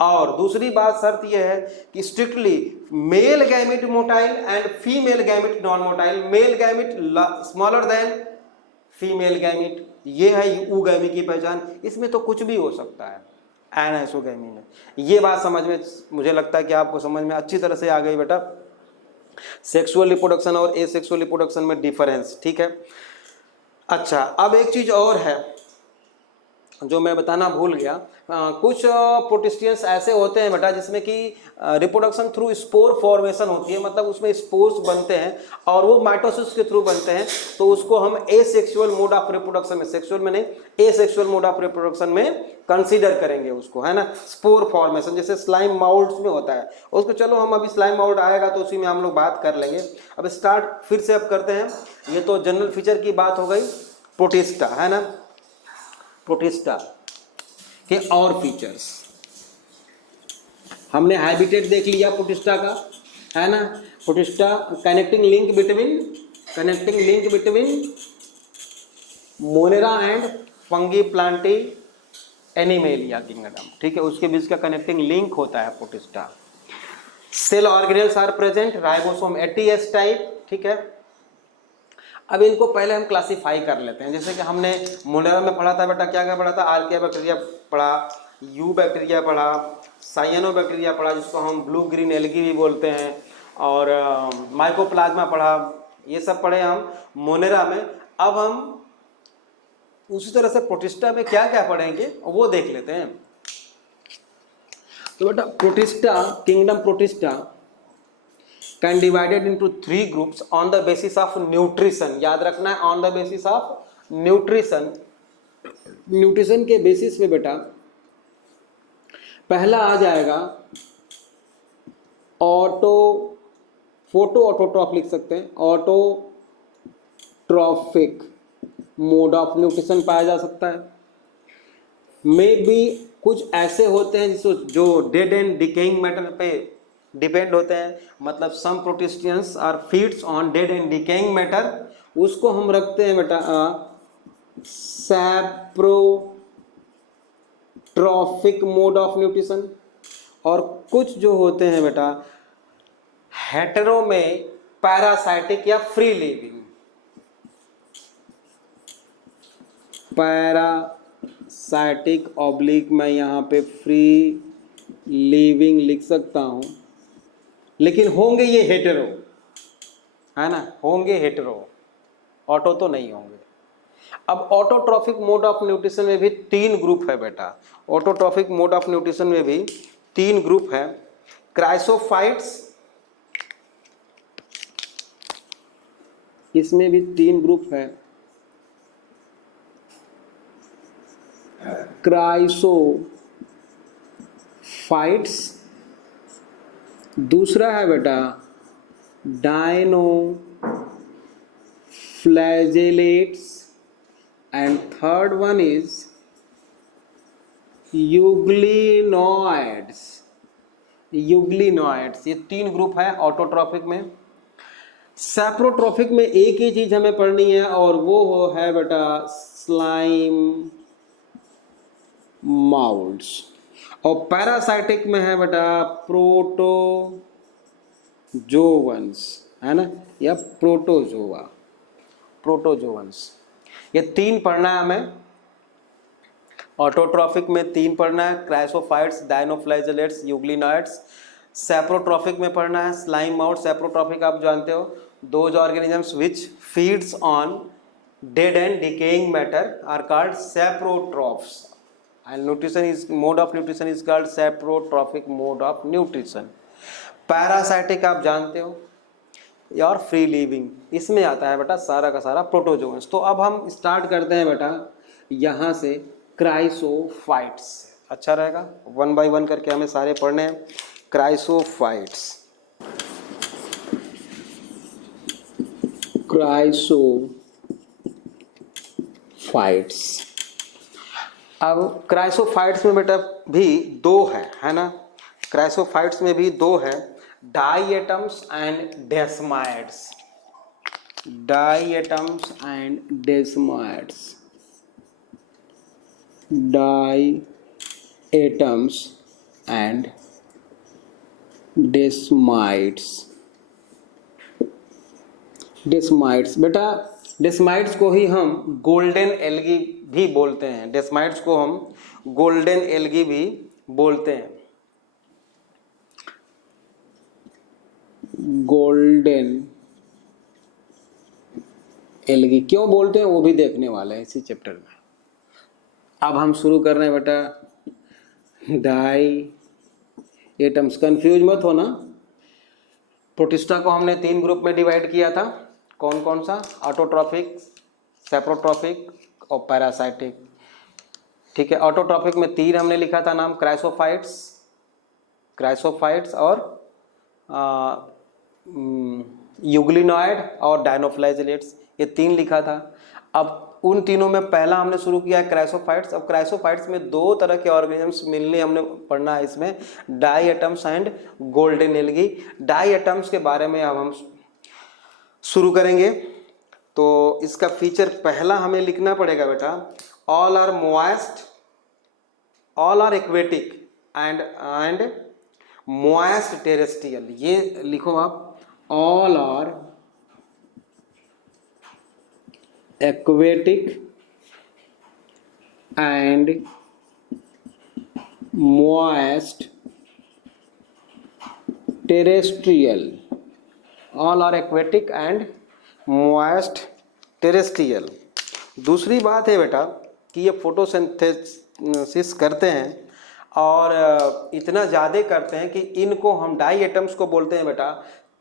और दूसरी बात शर्त यह है कि strictly male gamete motile and female gamete non motile, male gamete smaller than female gamete, ये है ऊगैमी की पहचान। इसमें तो कुछ भी हो सकता है एनाइसोगैमी में। ये बात समझ में, मुझे लगता है कि आपको समझ में अच्छी तरह से आ गई बेटा सेक्सुअल रिप्रोडक्शन और एसेक्सुअल रिप्रोडक्शन में डिफरेंस, ठीक है। अच्छा, अब एक चीज और है जो मैं बताना भूल गया। कुछ प्रोटिस्टियंस ऐसे होते हैं बेटा जिसमें कि रिप्रोडक्शन थ्रू स्पोर फॉर्मेशन होती है, मतलब उसमें स्पोर्स बनते हैं और वो माइटोसिस के थ्रू बनते हैं, तो उसको हम एसेक्सुअल मोड ऑफ रिप्रोडक्शन में, सेक्सुअल में नहीं, एसेक्सुअल मोड ऑफ रिप्रोडक्शन में कंसीडर करेंगे उसको, है ना। स्पोर फॉर्मेशन जैसे स्लाइम माउल्ड्स में होता है उसको, चलो हम अभी स्लाइम माउल्ड आएगा तो उसी में हम लोग बात कर लेंगे। अब स्टार्ट फिर से अब करते हैं। ये तो जनरल फीचर की बात हो गई प्रोटिस्टा, है ना। प्रोटिस्टा के और फीचर्स हमने हैबिटेट देख लिया प्रोटिस्टा का, है ना। Protista connecting link between monera and fungi plantae animalia kingdom, ठीक है, उसके बीच का कनेक्टिंग लिंक होता है protista. Cell organelles are present, ribosome 80S type, ठीक है। अब इनको पहले हम क्लासिफाई कर लेते हैं। जैसे कि हमने मोनेरा में पढ़ा था बेटा, क्या क्या पढ़ा था, आर्किया बैक्टीरिया पढ़ा, यू बैक्टीरिया पढ़ा, साइनो बैक्टीरिया पढ़ा जिसको हम ब्लू ग्रीन एल्गी भी बोलते हैं, और माइकोप्लाज्मा पढ़ा, ये सब पढ़े हम मोनेरा में। अब हम उसी तरह से प्रोटिस्टा में क्या क्या पढ़ेंगे वो देख लेते हैं। तो बेटा protista, kingdom protista can divided into 3 groups on the basis of nutrition। याद रखना है on the basis of nutrition। Nutrition के बेसिस पे बेटा पहला आ जाएगा ऑटोट्रॉफ लिख सकते हैं, ऑटोट्रॉफिक मोड ऑफ न्यूट्रिशन पाया जा सकता है। मे बी कुछ ऐसे होते हैं जो डेड एंड डिकेइंग मैटर पे डिपेंड होते हैं, मतलब some protistans are feeds on dead and decaying matter, उसको हम रखते हैं बेटा सैप्रोट्रॉफिक मोड ऑफ न्यूट्रिशन। और कुछ जो होते हैं बेटा हेटेरो में पैरासाइटिक या फ्री लिविंग, पैरासाइटिक ऑब्लिक में यहाँ पे फ्री लिविंग लिख सकता हूँ, लेकिन होंगे ये हेटेरो, है ना, होंगे हेटेरो, ऑटो तो नहीं होंगे। अब ऑटोट्रॉफिक मोड ऑफ न्यूट्रिशन में भी 3 ग्रुप है बेटा। ऑटोट्रॉफिक मोड ऑफ न्यूट्रिशन में भी 3 ग्रुप है। क्राइसोफाइट्स, इसमें भी 3 ग्रुप है। क्राइसोफाइट्स, दूसरा है बेटा dinoflagellates, and third one is euglenoids. ये 3 ग्रुप है ऑटोट्रॉफिक में। सैप्रोट्रॉफिक में एक ही चीज हमें पढ़नी है और वो है बेटा स्लाइम माउल्ड्स। और पैरासाइटिक में है बेटा प्रोटोजोवंस, है ना, या प्रोटोजोवंस। ये 3 पढ़ना है हमें। ऑटोट्रॉफिक में 3 पढ़ना है, क्राइसोफाइट्स, डायनोफ्लैजेलेट्स, यूग्लिनॉइड्स। सैप्रोट्रॉफिक में पढ़ना है स्लाइम माउल्ड। सैप्रोट्रॉफिक आप जानते हो, those organisms which feeds on dead and decaying matter are called saprotrophs, and mode of nutrition is called saprotrophic mode of nutrition। Parasitic आप जानते हो, और फ्री लिविंग, इसमें आता है बेटा सारा का सारा प्रोटोजोअन्स। तो अब हम स्टार्ट करते हैं बेटा यहाँ से क्राइसोफाइट्स। अच्छा रहेगा, 1 बाय 1 करके हमें सारे पढ़ने हैं। Chrysophytes, chrysophytes. अब क्राइसोफाइट्स में बेटा भी दो है ना, क्राइसोफाइट्स में भी दो है, डाईएटम्स एंड डेस्माइड्स, डाईएटम्स एंड डेस्माइड्स, डाईएटम्स एंड डेस्माइड्स। डेस्माइड्स बेटा, डेस्माइड्स को ही हम गोल्डन एल्गी भी बोलते हैं, डेस्माइड्स को हम गोल्डन एल्गी भी बोलते हैं, गोल्डन एल्गी क्यों बोलते हैं वो भी देखने वाले हैं इसी चैप्टर में। अब हम शुरू कर रहे हैं बेटा डाई एटम्स। कंफ्यूज मत होना, प्रोटिस्टा को हमने 3 ग्रुप में डिवाइड किया था, कौन कौन सा, ऑटोट्रॉफिक, सेप्रोट्रॉफिक और पैरासाइटिक। ठीक है, ऑटोट्रॉफिक में 3 हमने लिखा था नाम, क्राइसोफाइट्स, क्राइसोफाइट्स और यूग्लिनॉइड और डायनोफ्लैजिलेट्स, ये 3 लिखा था। अब उन तीनों में पहला हमने शुरू किया है क्राइसोफाइट्स। अब क्राइसोफाइट्स में 2 तरह के ऑर्गेनिजम्स मिलने हमने पढ़ना है इसमें, डाईएटम्स एंड गोल्डन एल्गी। डाईएटम्स के बारे में अब हम शुरू करेंगे। तो इसका फीचर पहला हमें लिखना पड़ेगा बेटा, all are moist, all are aquatic and moist terrestrial. ये लिखो आप, all are aquatic and moist terrestrial, all are aquatic and moist terrestrial। दूसरी बात है बेटा कि ये फोटोसिंथेसिस करते हैं और इतना ज़्यादा करते हैं कि इनको हम डाई एटम्स को बोलते हैं बेटा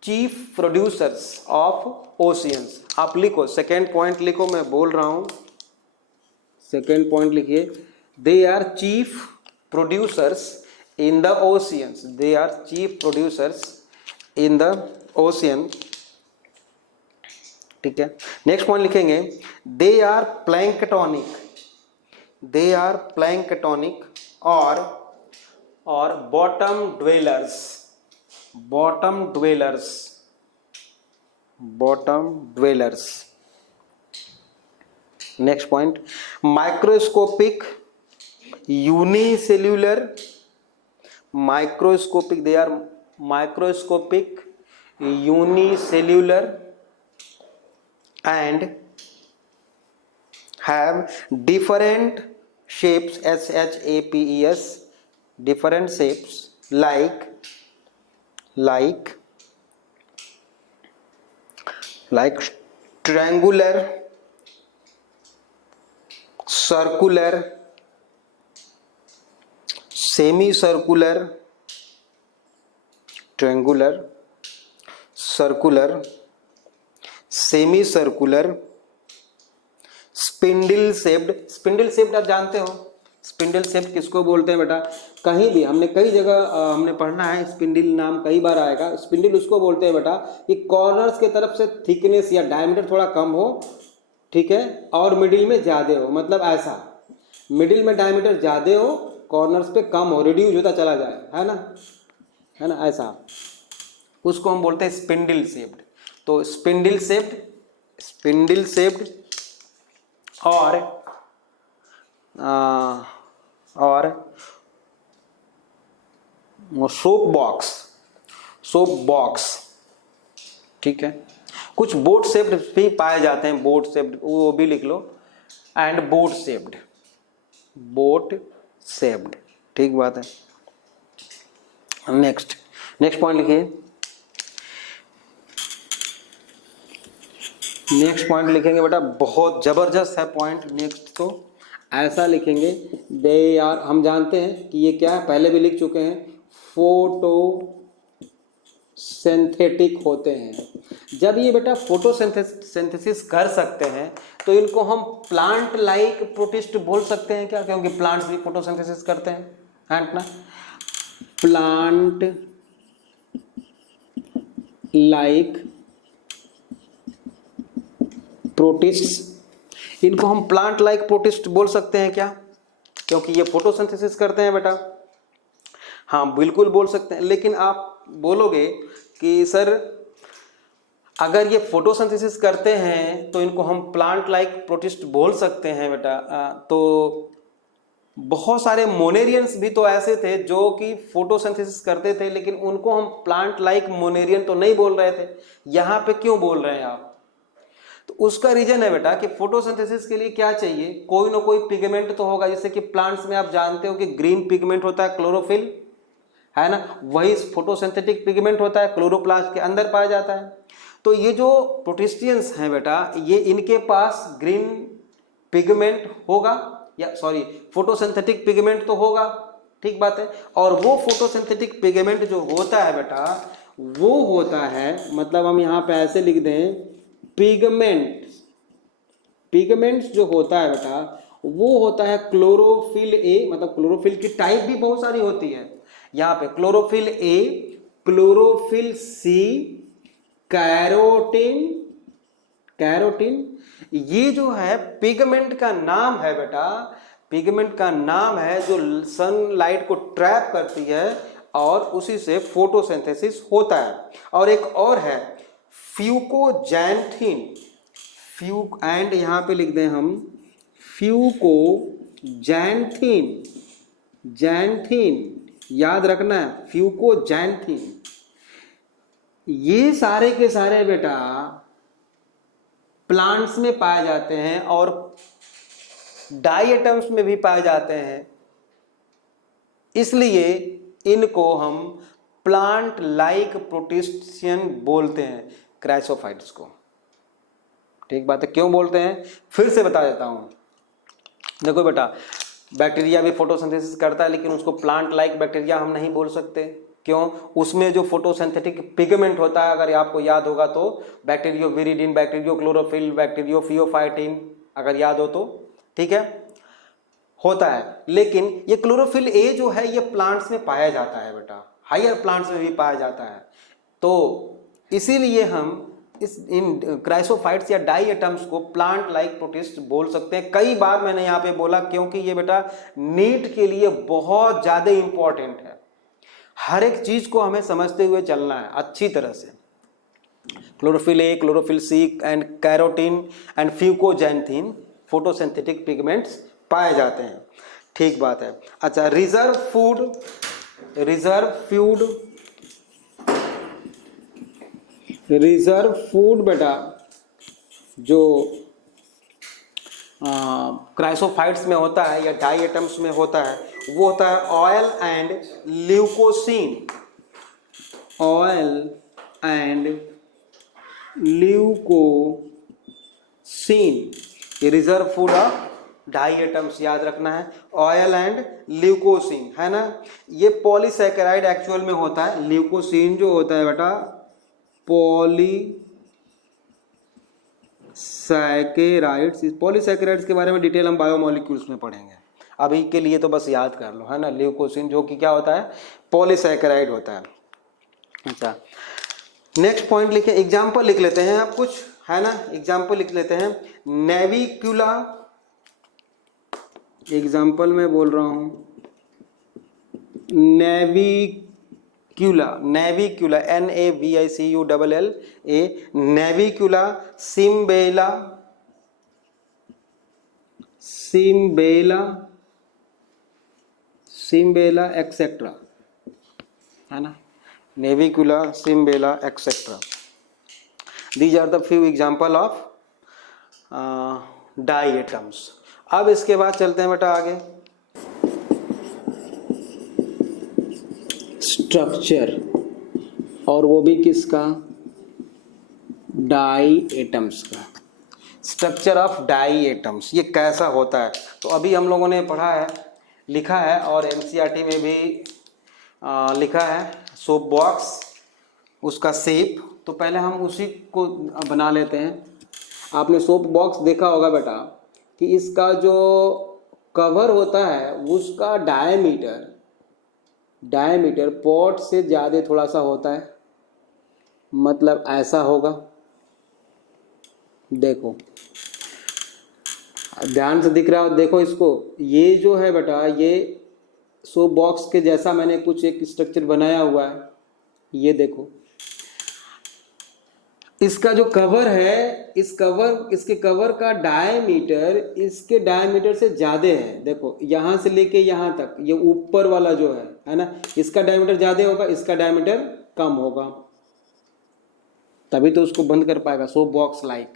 चीफ प्रोड्यूसर्स ऑफ ओशियंस। आप लिखो, सेकेंड पॉइंट लिखो, मैं बोल रहा हूं, सेकेंड पॉइंट लिखिए, they are chief producers in the oceans, they are chief producers in the ocean. ठीक है, नेक्स्ट पॉइंट लिखेंगे, they are planktonic, they are planktonic और bottom dwellers, bottom dwellers, bottom dwellers. Next point, microscopic unicellular, microscopic, they are microscopic unicellular and have different shapes, shapes, different shapes like triangular, circular, semicircular, triangular, circular, semi circular, spindle shaped. Spindle shaped आप जानते हो, spindle shaped किसको बोलते हैं बेटा, कहीं भी हमने कई जगह हमने पढ़ना है, स्पिंडल नाम कई बार आएगा। स्पिंडल उसको बोलते हैं बेटा कि कॉर्नर्स के तरफ से थिकनेस या डायमीटर थोड़ा कम हो, ठीक है, और मिडिल में ज़्यादा हो, मतलब ऐसा मिडिल में डायमीटर ज़्यादा हो, कॉर्नर्स पे कम हो, रिड्यूस होता चला जाए, है ना, ऐसा उसको हम बोलते हैं स्पिंडल शेप्ड। तो स्पिंडल शेप्ड, स्पिंडल शेप्ड और सोप बॉक्स, सोप बॉक्स, ठीक है। कुछ बोट शेप्ड भी पाए जाते हैं, बोट शेप्ड वो भी लिख लो, and boat shaped, boat shaped, ठीक बात है। नेक्स्ट पॉइंट लिखिए, नेक्स्ट पॉइंट लिखेंगे बेटा, बहुत जबरदस्त है पॉइंट। नेक्स्ट तो ऐसा लिखेंगे, दे आर, हम जानते हैं कि ये क्या है, पहले भी लिख चुके हैं, फोटो सिंथेटिक होते हैं। जब ये बेटा फोटोसिंथेसिस कर सकते हैं तो इनको हम प्लांट लाइक प्रोटिस्ट बोल सकते हैं क्या, क्योंकि प्लांट्स भी फोटोसिंथेसिस करते हैं ना। प्लांट लाइक प्रोटिस्ट, इनको हम प्लांट लाइक प्रोटिस्ट बोल सकते हैं क्या, क्योंकि ये फोटोसिंथेसिस करते हैं बेटा। हाँ बिल्कुल बोल सकते हैं, लेकिन आप बोलोगे कि सर अगर ये फोटोसिंथेसिस करते हैं तो इनको हम प्लांट लाइक प्रोटिस्ट बोल सकते हैं बेटा। तो बहुत सारे मोनेरियंस भी तो ऐसे थे जो कि फोटोसिंथेसिस करते थे, लेकिन उनको हम प्लांट लाइक मोनेरियन तो नहीं बोल रहे थे। यहाँ पे क्यों बोल रहे हैं आप? तो उसका रीजन है बेटा कि फोटोसिंथेसिस के लिए क्या चाहिए, कोई ना कोई पिगमेंट तो होगा। जैसे कि प्लांट्स में आप जानते हो कि ग्रीन पिगमेंट होता है क्लोरोफिल, है ना, वही फोटोसिंथेटिक पिगमेंट होता है, क्लोरोप्लास्ट के अंदर पाया जाता है। तो ये जो प्रोटिस्टियंस हैं बेटा, ये इनके पास ग्रीन पिगमेंट होगा, या सॉरी फोटोसिंथेटिक पिगमेंट तो होगा, ठीक बात है। और वो फोटोसिंथेटिक पिगमेंट जो होता है बेटा वो होता है, मतलब हम यहाँ पे ऐसे लिख दें पिगमेंट्स जो होता है बेटा वो होता है क्लोरोफिल ए, मतलब क्लोरोफिल की टाइप भी बहुत सारी होती है। यहाँ पे chlorophyll A, chlorophyll C, carotene, ये जो है पिगमेंट का नाम है बेटा, पिगमेंट का नाम है जो सनलाइट को ट्रैप करती है और उसी से फोटोसिंथेसिस होता है। और एक और है फ्यूकोजैंथीन, एंड यहाँ पे लिख दें हम फ्यूकोजैंथीन, याद रखना है फ्यूकोजैंथीन। ये सारे के सारे बेटा प्लांट्स में पाए जाते हैं और डाई एटम्स में भी पाए जाते हैं, इसलिए इनको हम प्लांट लाइक प्रोटिस्टियन बोलते हैं, क्राइसोफाइट्स को। ठीक बात है, क्यों बोलते हैं फिर से बता देता हूं। देखो बेटा, बैक्टीरिया भी फोटोसिंथेसिस करता है, लेकिन उसको प्लांट लाइक बैक्टीरिया हम नहीं बोल सकते। क्यों? उसमें जो फोटोसिंथेटिक पिगमेंट होता है, अगर आपको याद होगा तो bacterioviridin, bacteriochlorophyll, bacteriopheophytin, अगर याद हो तो, ठीक है, होता है। लेकिन ये क्लोरोफिल ए जो है ये प्लांट्स में पाया जाता है बेटा, हायर प्लांट्स में भी पाया जाता है। तो इसीलिए हम इन क्राइसोफाइट्स या डाई एटम्स को प्लांट लाइक प्रोटिस्ट बोल सकते हैं। कई बार मैंने यहाँ पे बोला, क्योंकि ये बेटा नीट के लिए बहुत ज़्यादा इंपॉर्टेंट है। हर एक चीज को हमें समझते हुए चलना है अच्छी तरह से। Chlorophyll A, chlorophyll C and carotene and fucoxanthin photosynthetic pigments पाए जाते हैं, ठीक बात है। अच्छा, रिजर्व फूड बेटा जो क्राइसोफाइट्स में होता है या डाई एटम्स में होता है, वो होता है ऑयल एंड ल्यूकोसीन। ये reserve food of diatoms, याद रखना है, ऑयल एंड ल्यूकोसीन, है ना। ये पॉलीसैकेराइड एक्चुअल में होता है। ल्यूकोसीन जो होता है बेटा पॉलीसैकेराइड्स के बारे में डिटेल हम बायोमोलिक्यूल्स में पढ़ेंगे, अभी के लिए तो बस याद कर लो, है ना। ल्यूकोसिन जो कि क्या होता है, पॉलीसैकेराइड होता है। अच्छा, नेक्स्ट पॉइंट लिखे, एग्जाम्पल लिख लेते हैं आप कुछ, है ना। एग्जाम्पल लिख लेते हैं। नेविक्यूला, एग्जाम्पल में बोल रहा हूं, नेविक्यूला, NAVICULLA, नेविक्यूला, सिम्बेला एक्सेट्रा, है ना। Navicula, Cymbella etcetera, these are the few example of diatoms. अब इसके बाद चलते हैं बेटा आगे, स्ट्रक्चर, और वो भी किसका, डाई एटम्स का। स्ट्रक्चर ऑफ डाई एटम्स ये कैसा होता है, तो अभी हम लोगों ने पढ़ा है, लिखा है, और NCERT में भी लिखा है। सोप बॉक्स, उसका शेप, तो पहले हम उसी को बना लेते हैं। आपने सोप बॉक्स देखा होगा बेटा कि इसका जो कवर होता है उसका डायमीटर पॉट से ज़्यादा थोड़ा सा होता है, मतलब ऐसा होगा। देखो ध्यान से दिख रहा हो, देखो इसको, ये जो है बेटा ये सोप बॉक्स के जैसा मैंने कुछ एक स्ट्रक्चर बनाया हुआ है। ये देखो इसका जो कवर है, इसके कवर का डायमीटर इसके डायमीटर से ज़्यादा है। देखो यहाँ से लेके यहाँ तक, ये ऊपर वाला जो है ना, इसका डायमीटर ज़्यादा होगा, इसका डायमीटर कम होगा, तभी तो उसको बंद कर पाएगा। Soap box like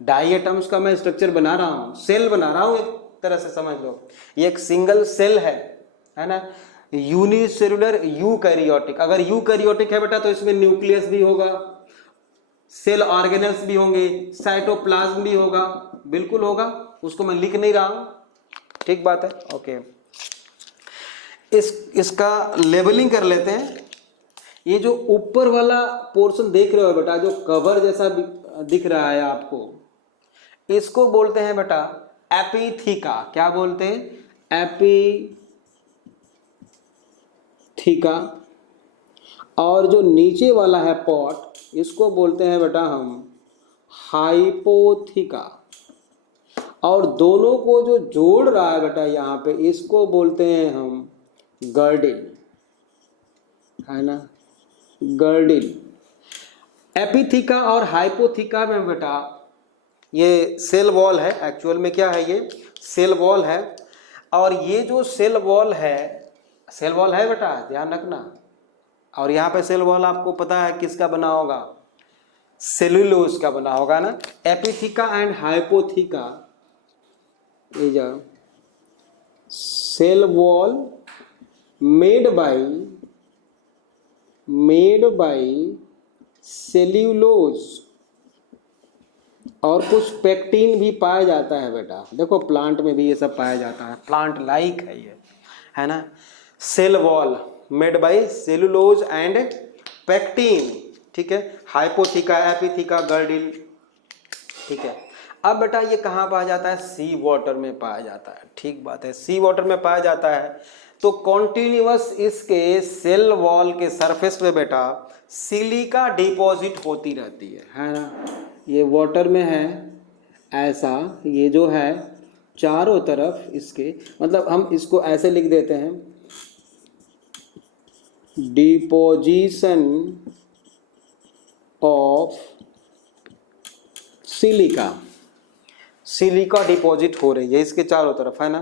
dye atoms का मैं स्ट्रक्चर बना रहा हूँ, सेल बना रहा हूँ, एक तरह से समझ लो। ये एक सिंगल सेल है ना, यूनिसेलुलर यूकैरियोटिक। अगर यूकैरियोटिक है बेटा तो इसमें न्यूक्लियस भी होगा, सेल ऑर्गेनल्स भी होंगे, साइटोप्लाज्म भी होगा, बिल्कुल होगा, उसको मैं लिख नहीं रहा हूं, ठीक बात है, ओके। इसका लेबलिंग कर लेते हैं। ये जो ऊपर वाला पोर्शन देख रहे हो बेटा, जो कवर जैसा दिख रहा है आपको, इसको बोलते हैं बेटा एपिथीका। क्या बोलते हैं? एपिथीका। और जो नीचे वाला है पॉट, इसको बोलते हैं बेटा हम हाइपोथीका। और दोनों को जो जोड़ रहा है बेटा यहाँ पे, इसको बोलते हैं हम गर्डिल, है ना, गर्डिल। एपिथीका और हाइपोथीका में बेटा ये सेल वॉल है, एक्चुअल में क्या है, ये सेल वॉल है। और ये जो सेल वॉल है बेटा, ध्यान रखना। और यहाँ पे सेल वॉल आपको पता है किसका बना होगा? सेलुलोज का बना होगा ना। Epitheca and hypotheca is a cell wall made by cellulose. और कुछ पेक्टिन भी पाया जाता है बेटा, देखो प्लांट में भी ये सब पाया जाता है, प्लांट लाइक है ये, है ना। Cell wall made by cellulose and pectin, ठीक है। हाइपोथीका, एपिथीका, गर्डिल, ठीक है। अब बेटा ये कहाँ पाया जाता है? सी वाटर में पाया जाता है, ठीक बात है, सी वाटर में पाया जाता है। तो कॉन्टिन्यूअस इसके सेल वॉल के सरफेस पे बेटा सिलिका डिपॉजिट होती रहती है ना। ये वाटर में है ऐसा, ये जो है चारों तरफ इसके, मतलब हम इसको ऐसे लिख देते हैं, डिपोजिशन ऑफ सिलिका डिपॉजिट हो रही है इसके चारों तरफ, है ना।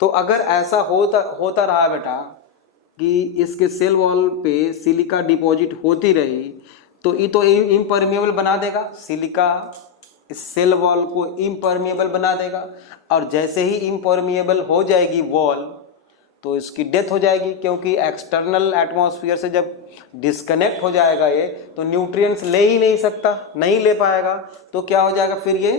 तो अगर ऐसा होता रहा बेटा कि इसके सेल वॉल पे सिलिका डिपॉजिट होती रही, तो ये तो इम्परमिएबल बना देगा, सिलिका इस सेल वॉल को इम्परमिएबल बना देगा। और जैसे ही इम्परमिएबल हो जाएगी वॉल, तो इसकी डेथ हो जाएगी, क्योंकि एक्सटर्नल एटमॉस्फेयर से जब डिस्कनेक्ट हो जाएगा ये, तो न्यूट्रिएंट्स ले ही नहीं सकता, नहीं ले पाएगा, तो क्या हो जाएगा फिर ये,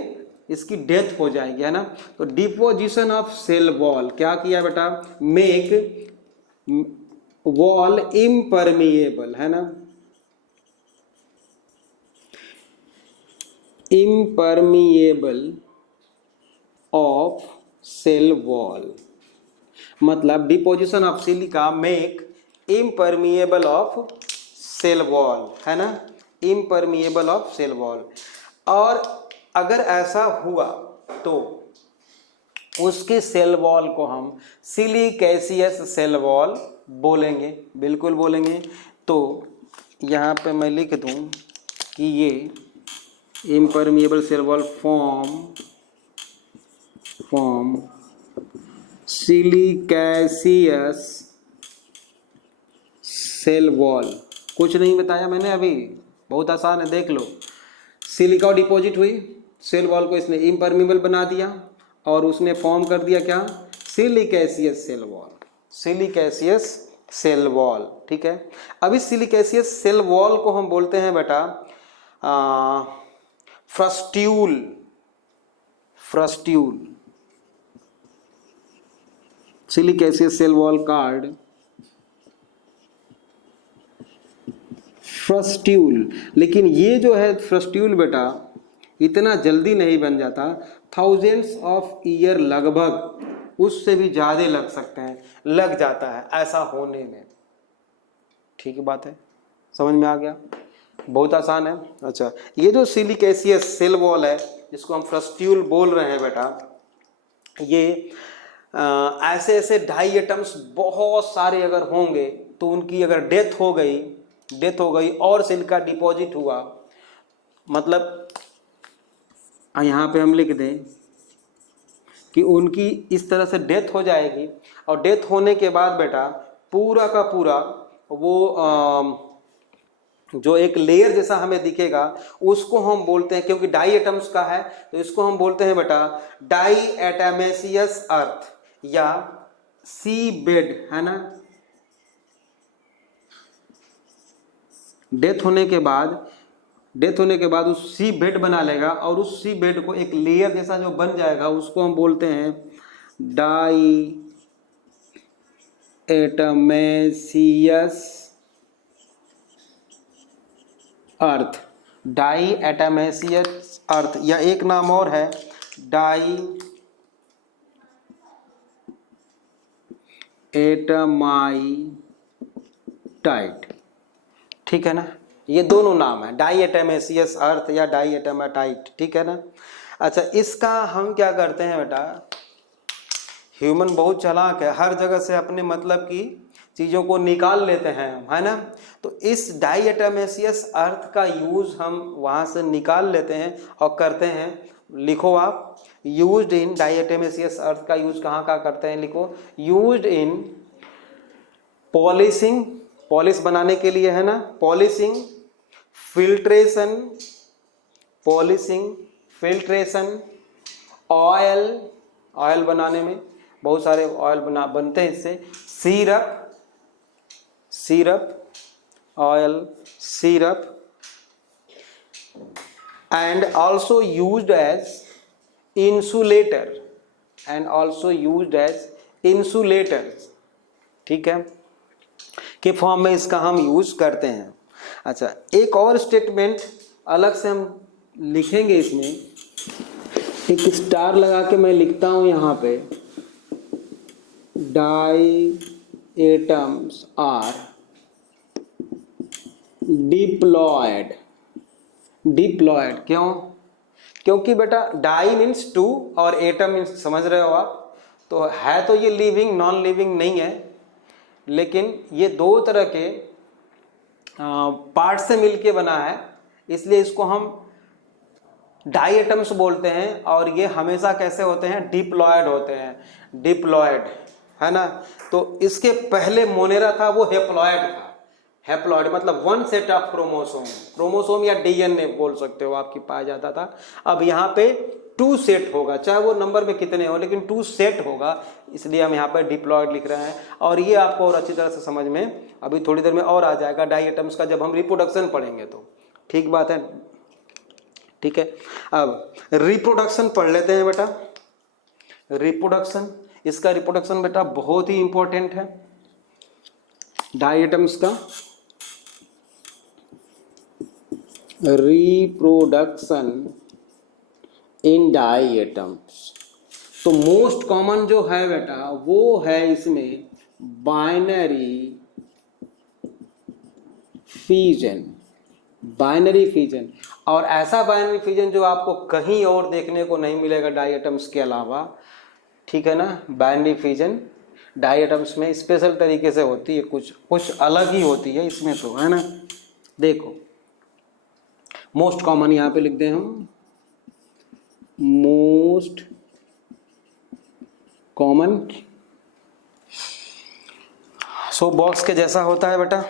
इसकी डेथ हो जाएगी, है ना। तो डिपोजिशन ऑफ सेल वॉल क्या किया बेटा? मेक वॉल इम्परमिएबल, है ना, इम्परमिएबल ऑफ सेल वॉल। मतलब deposition of silica make impermeable of cell wall, है ना, इम्परमिएबल ऑफ सेल वॉल। और अगर ऐसा हुआ तो उसके सेल वॉल को हम सिलिकेशियस सेल वॉल बोलेंगे, बिल्कुल बोलेंगे। तो यहाँ पे मैं लिख दूँ कि ये impermeable cell wall form siliceous cell wall. कुछ नहीं बताया मैंने अभी, बहुत आसान है, देख लो। सिलिका डिपॉजिट हुई, सेल वॉल को इसने इम्परमिएबल बना दिया और उसने फॉर्म कर दिया क्या? सिलिकेशियस सेल वॉल, सिलिकेशियस सेल वॉल, ठीक है। अब इस सिलिकेशियस सेल वॉल को हम बोलते हैं बेटा फ्रस्ट्यूल, सिलिकेशियस सेल वॉल कार्ड फ्रस्ट्यूल। लेकिन ये जो है फ्रस्ट्यूल बेटा इतना जल्दी नहीं बन जाता, थाउजेंड्स ऑफ ईयर लगभग उससे भी ज़्यादा लग सकते हैं, लग जाता है ऐसा होने में। ठीक बात है, समझ में आ गया? बहुत आसान है। अच्छा, ये जो सिलिकेशियस सेल वॉल है जिसको हम फ्रस्ट्यूल बोल रहे हैं बेटा, ये ऐसे ऐसे डाई एटम्स बहुत सारे अगर होंगे तो उनकी अगर डेथ हो गई और सेल का डिपॉजिट हुआ, मतलब यहाँ पे हम लिख दें कि उनकी इस तरह से डेथ हो जाएगी, और डेथ होने के बाद बेटा पूरा का पूरा वो जो एक लेयर जैसा हमें दिखेगा उसको हम बोलते हैं, क्योंकि डाई एटम्स का है तो इसको हम बोलते हैं बेटा डाई एटमेसियस अर्थ या सी बेड, है ना। डेथ होने के बाद उस सी बेड बना लेगा, और उस सी बेड को एक लेयर जैसा जो बन जाएगा उसको हम बोलते हैं डाई एटमेसियस अर्थ। डाई एटमेसियस अर्थ, या एक नाम और है डाई एटमाइटाइट। ठीक है ना, ये दोनों नाम है, डाई एटमेसियस अर्थ या डाई एटमाइटाइट। ठीक है ना। अच्छा, इसका हम क्या करते हैं बेटा, ह्यूमन बहुत चालाक है, हर जगह से अपने मतलब की चीज़ों को निकाल लेते हैं, है ना। तो इस डाई एटमेसियस अर्थ का यूज़ हम वहाँ से निकाल लेते हैं और करते हैं, लिखो आप, यूज्ड इन डाई एटमेसियस अर्थ का यूज कहाँ कहाँ करते हैं, लिखो, यूज्ड इन पॉलिशिंग, पॉलिश बनाने के लिए, है ना, पॉलिशिंग, फिल्ट्रेशन, ऑयल बनाने में, बहुत सारे ऑयल बनते हैं इससे, oil syrup, and also used as insulator, ठीक है, के फॉर्म में इसका हम यूज करते हैं। अच्छा, एक और स्टेटमेंट अलग से हम लिखेंगे, इसमें एक स्टार लगा के मैं लिखता हूं यहाँ पे, डाई एटम्स आर डिप्लॉयड। क्यों? क्योंकि बेटा डाई मीन्स टू और एटम मीन्स, समझ रहे हो आप, तो है तो ये लिविंग, नॉन लिविंग नहीं है, लेकिन ये दो तरह के पार्ट से मिलके बना है, इसलिए इसको हम डाई एटम्स बोलते हैं। और ये हमेशा कैसे होते हैं, डिप्लॉयड होते हैं, डिप्लॉयड, है ना। तो इसके पहले मोनेरा था वो हेप्लॉयड था, हेप्लॉयड मतलब वन सेट ऑफ क्रोमोसोम या डीएनए बोल सकते हो आपकी पाया जाता था। अब यहाँ पे टू सेट होगा, चाहे वो नंबर में कितने हो, लेकिन टू सेट होगा, इसलिए हम यहाँ पे डिप्लॉयड लिख रहे हैं। और ये आपको और अच्छी तरह से समझ में अभी थोड़ी देर में और आ जाएगा डाई एटम्स का, जब हम रिप्रोडक्शन पढ़ेंगे तो। ठीक बात है, ठीक है। अब रिप्रोडक्शन पढ़ लेते हैं बेटा। रिप्रोडक्शन, इसका रिप्रोडक्शन बेटा बहुत ही इंपॉर्टेंट है डाई एटम्स का। रिप्रोडक्शन इन डाई एटम्स, तो मोस्ट कॉमन जो है बेटा वो है इसमें बाइनरी फिजन, और ऐसा बाइनरी फिजन जो आपको कहीं और देखने को नहीं मिलेगा डाई एटम्स के अलावा, ठीक है ना। बाइनरी फिजन डाई एटम्स में स्पेशल तरीके से होती है, कुछ अलग ही होती है इसमें तो, है ना। देखो मोस्ट कॉमन यहाँ पे लिख दें हम, मोस्ट कॉमन, सो बॉक्स के जैसा होता है बेटा।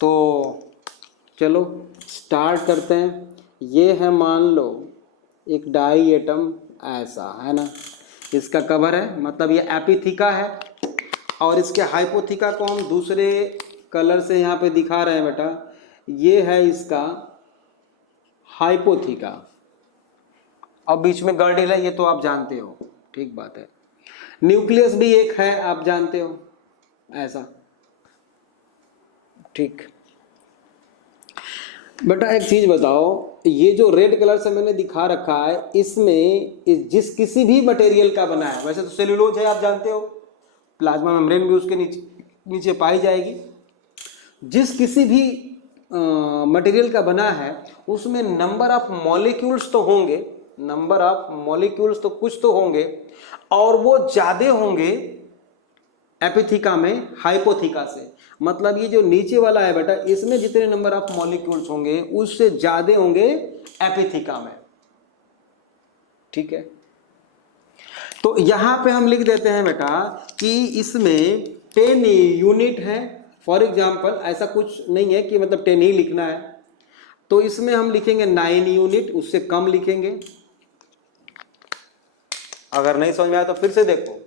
तो चलो स्टार्ट करते हैं। ये है, मान लो एक डाई एटम ऐसा, है ना, इसका कवर है, मतलब ये एपिथिका है, और इसके हाइपोथिका को हम दूसरे कलर से यहाँ पे दिखा रहे हैं बेटा, ये है इसका हाइपोथिका। अब बीच में गर्डिल है, ये तो आप जानते हो, ठीक बात है। न्यूक्लियस भी एक है, आप जानते हो, ऐसा, ठीक। बेटा एक चीज बताओ, ये जो रेड कलर से मैंने दिखा रखा है इसमें जिस किसी भी मटेरियल का बना है, वैसे तो सेल्यूलोज है आप जानते हो, प्लाज्मा मेम्ब्रेन भी उसके नीचे नीचे पाई जाएगी, जिस किसी भी मटेरियल का बना है उसमें नंबर ऑफ मॉलिक्यूल्स तो होंगे, नंबर ऑफ मॉलिक्यूल्स तो कुछ तो होंगे, और वो ज्यादा होंगे एपिथीका में हाइपोथीका से। मतलब ये जो नीचे वाला है बेटा, इसमें जितने नंबर ऑफ मॉलिक्यूल्स होंगे उससे ज्यादा होंगे एपिथीका में, ठीक है। तो यहां पे हम लिख देते हैं बेटा कि इसमें 10 यूनिट है, फॉर एग्जाम्पल ऐसा कुछ नहीं है कि मतलब 10 ही लिखना है, तो इसमें हम लिखेंगे 9 यूनिट, उससे कम लिखेंगे। अगर नहीं समझ में आया तो फिर से देखो,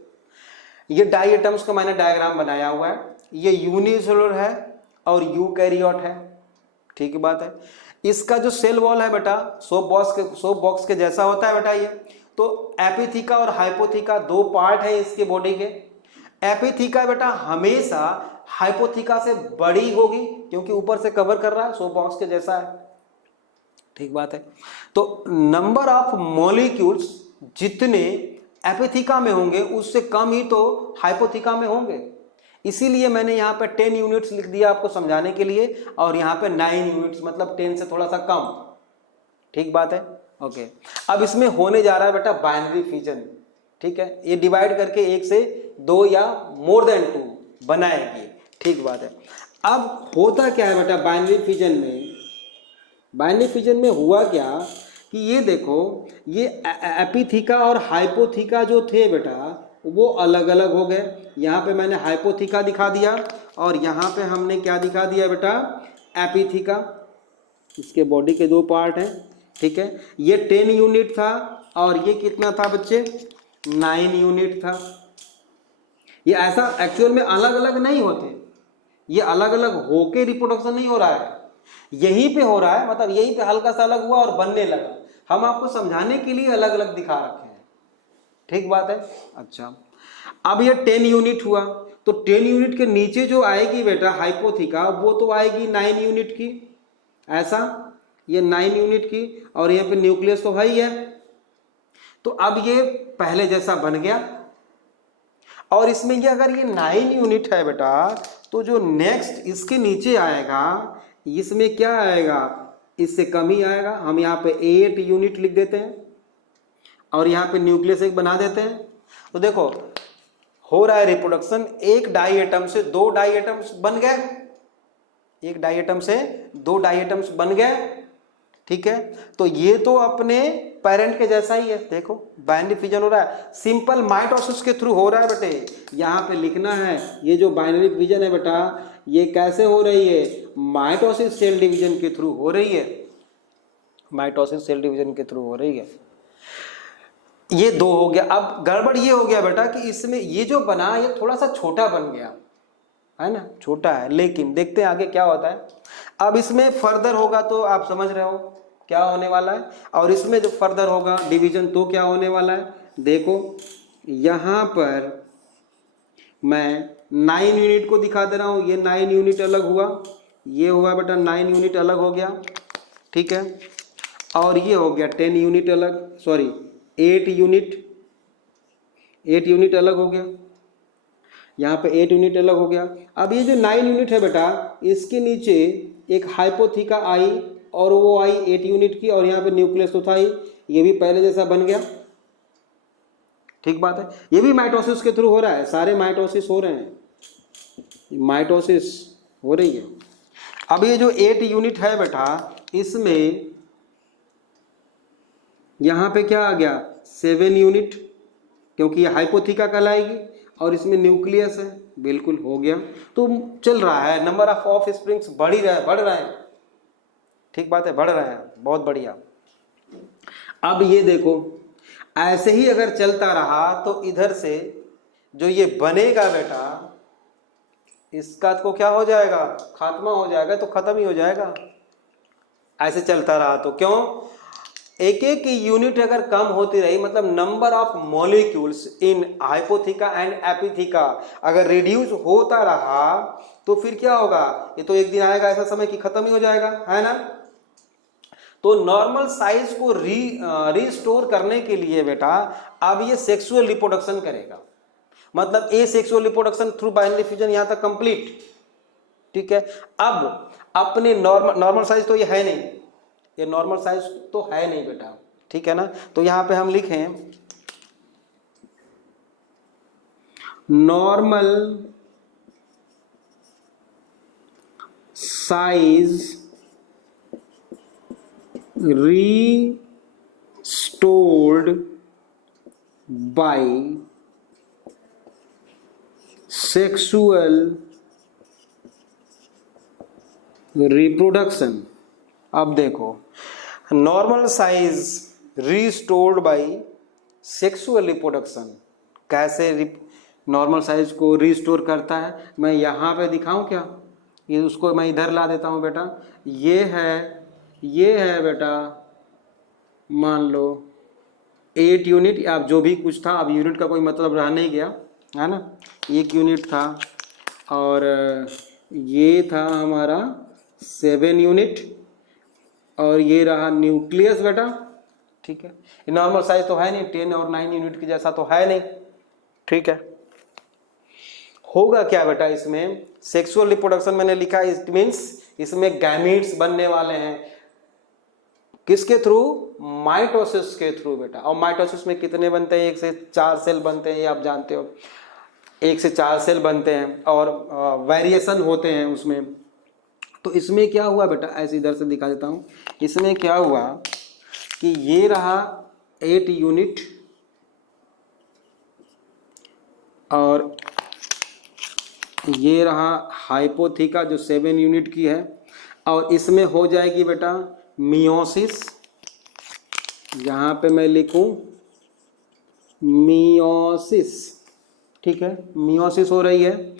ये डाई एटम्स का मैंने डायग्राम बनाया हुआ है, ये यूनिसेलुलर है और यूकैरियोट है, ठीक बात है। इसका जो सेल वॉल है बेटा सोप बॉक्स के जैसा होता है बेटा ये। तो एपिथीका और हाइपोथीका दो पार्ट है इसके बॉडी के। एपिथीका बेटा हमेशा हाइपोथीका से बड़ी होगी क्योंकि ऊपर से कवर कर रहा है, सोप बॉक्स के जैसा है, ठीक बात है। तो नंबर ऑफ मॉलिक्यूल्स जितने एपिथीका में होंगे उससे कम ही तो हाइपोथीका में होंगे, इसीलिए मैंने यहाँ पे 10 यूनिट्स लिख दिया आपको समझाने के लिए, और यहाँ पे 9 यूनिट्स मतलब 10 से थोड़ा सा कम, ठीक बात है, ओके। अब इसमें होने जा रहा है बेटा बाइनरी फिजन, ठीक है, ये डिवाइड करके 1 से 2 या मोर देन 2 बनाएगी, ठीक बात है। अब होता क्या है बेटा बाइनरी फिजन में, बाइनरी फिजन में हुआ क्या कि ये देखो, ये एपिथीका और हाइपोथीका जो थे बेटा वो अलग अलग हो गए। यहाँ पे मैंने हाइपोथीका दिखा दिया और यहाँ पे हमने क्या दिखा दिया बेटा एपिथीका, इसके बॉडी के दो पार्ट हैं, ठीक है। ये 10 यूनिट था और ये कितना था बच्चे 9 यूनिट था। ये ऐसा एक्चुअल में अलग अलग नहीं होते, ये अलग अलग होके रिप्रोडक्शन नहीं हो रहा है, यहीं पे हो रहा है, मतलब यहीं पे हल्का सा अलग हुआ और बनने लगा। हम आपको समझाने के लिए अलग अलग दिखा रखे हैं, ठीक बात है। अच्छा अब ये 10 यूनिट हुआ, तो 10 यूनिट के नीचे जो आएगी बेटा हाइपोथीका वो तो आएगी 9 यूनिट की, ऐसा ये 9 यूनिट की, और यहाँ पे न्यूक्लियस तो है ही है। तो अब ये पहले जैसा बन गया, और इसमें ये अगर ये 9 यूनिट है बेटा तो जो नेक्स्ट इसके नीचे आएगा इसमें क्या आएगा, इससे कम ही आएगा। हम यहाँ पे 8 यूनिट लिख देते हैं और यहाँ पे न्यूक्लियस एक बना देते हैं। तो देखो हो रहा है रिप्रोडक्शन, एक डाई एटम से 2 डाई एटम्स बन गए, एक डाई एटम से 2 डाई एटम्स बन गए, ठीक है। तो ये तो अपने पेरेंट के जैसा ही है, देखो बाइनरी फिजन हो रहा है, सिंपल माइटोसिस के थ्रू हो रहा है बेटे। यहाँ पे लिखना है ये जो बाइनरी फिजन है बेटा ये कैसे हो रही है, माइटोसिस सेल डिवीजन के थ्रू हो रही है, माइटोसिस सेल डिवीजन के थ्रू हो रही है। ये 2 हो गया। अब गड़बड़ ये हो गया बेटा कि इसमें ये जो बना ये थोड़ा सा छोटा बन गया है ना, छोटा है, लेकिन देखते हैं आगे क्या होता है। अब इसमें फर्दर होगा तो आप समझ रहे हो क्या होने वाला है, और इसमें जो फर्दर होगा डिवीजन तो क्या होने वाला है। देखो यहाँ पर मैं 9 यूनिट को दिखा दे रहा हूँ, ये 9 यूनिट अलग हुआ, ये हुआ बेटा 9 यूनिट अलग हो गया, ठीक है, और ये हो गया 10 यूनिट अलग, सॉरी 8 यूनिट अलग हो गया, यहाँ पे 8 यूनिट अलग हो गया। अब ये जो 9 यूनिट है बेटा इसके नीचे एक हाइपोथीका आई और वो आई 8 यूनिट की, और यहाँ पे न्यूक्लियस तो था ही, ये भी पहले जैसा बन गया, ठीक बात है। ये भी माइटोसिस के थ्रू हो रहा है, सारे माइटोसिस हो रहे हैं, माइटोसिस हो रही है। अब ये जो 8 यूनिट है बेटा इसमें यहाँ पे क्या आ गया 7 यूनिट, क्योंकि ये हाइपोथीका कहलाएगी और इसमें न्यूक्लियस है, बिल्कुल हो गया। तो चल रहा है, नंबर ऑफ ऑफ स्प्रिंग्स बढ़ रहे हैं, ठीक बात है, बढ़ रहे हैं, बहुत बढ़िया। अब ये देखो ऐसे ही अगर चलता रहा तो इधर से जो ये बनेगा बेटा इसका तो क्या हो जाएगा, खात्मा हो जाएगा, तो खत्म ही हो जाएगा ऐसे चलता रहा तो। क्यों, एक एक यूनिट अगर कम होती रही, मतलब number of molecules in hypotheca and epitheca अगर रिड्यूस होता रहा तो फिर क्या होगा, ये तो एक दिन आएगा ऐसा समय कि खत्म ही हो जाएगा, है ना। तो नॉर्मल साइज को रिस्टोर करने के लिए बेटा अब ये सेक्सुअल रिप्रोडक्शन करेगा, मतलब ए sexual reproduction through binary fusion यहां तक कंप्लीट। ठीक है, अब अपने नॉर्मल साइज तो ये है नहीं, ये नॉर्मल साइज तो है नहीं बेटा, ठीक है ना। तो यहां पे हम लिखें normal size restored by sexual reproduction। अब देखो normal size restored by sexual reproduction, कैसे नॉर्मल साइज को रिस्टोर करता है, मैं यहाँ पे दिखाऊं क्या, ये उसको मैं इधर ला देता हूँ बेटा। ये है बेटा मान लो 8 यूनिट, अब जो भी कुछ था, अब यूनिट का कोई मतलब रह नहीं गया है ना, 1 यूनिट था और ये था हमारा 7 यूनिट और ये रहा न्यूक्लियस बेटा। ठीक है, ये नॉर्मल साइज तो है नहीं, 10 और 9 यूनिट के जैसा तो है नहीं। ठीक है, होगा क्या बेटा इसमें सेक्सुअल रिप्रोडक्शन मैंने लिखा, इट मीन्स इसमें गैमीट्स बनने वाले हैं, किसके थ्रू, माइटोसिस के थ्रू बेटा। और माइटोसिस में कितने बनते हैं, 1 से 4 सेल बनते हैं, ये आप जानते हो, 1 से 4 सेल बनते हैं और वेरिएशन होते हैं उसमें। तो इसमें क्या हुआ बेटा, ऐसे इधर से दिखा देता हूं, इसमें क्या हुआ कि ये रहा 8 यूनिट और ये रहा हाइपोथीका जो 7 यूनिट की है, और इसमें हो जाएगी बेटा मियोसिस, यहाँ पे मैं लिखूं मियोसिस। ठीक है, मियोसिस हो रही है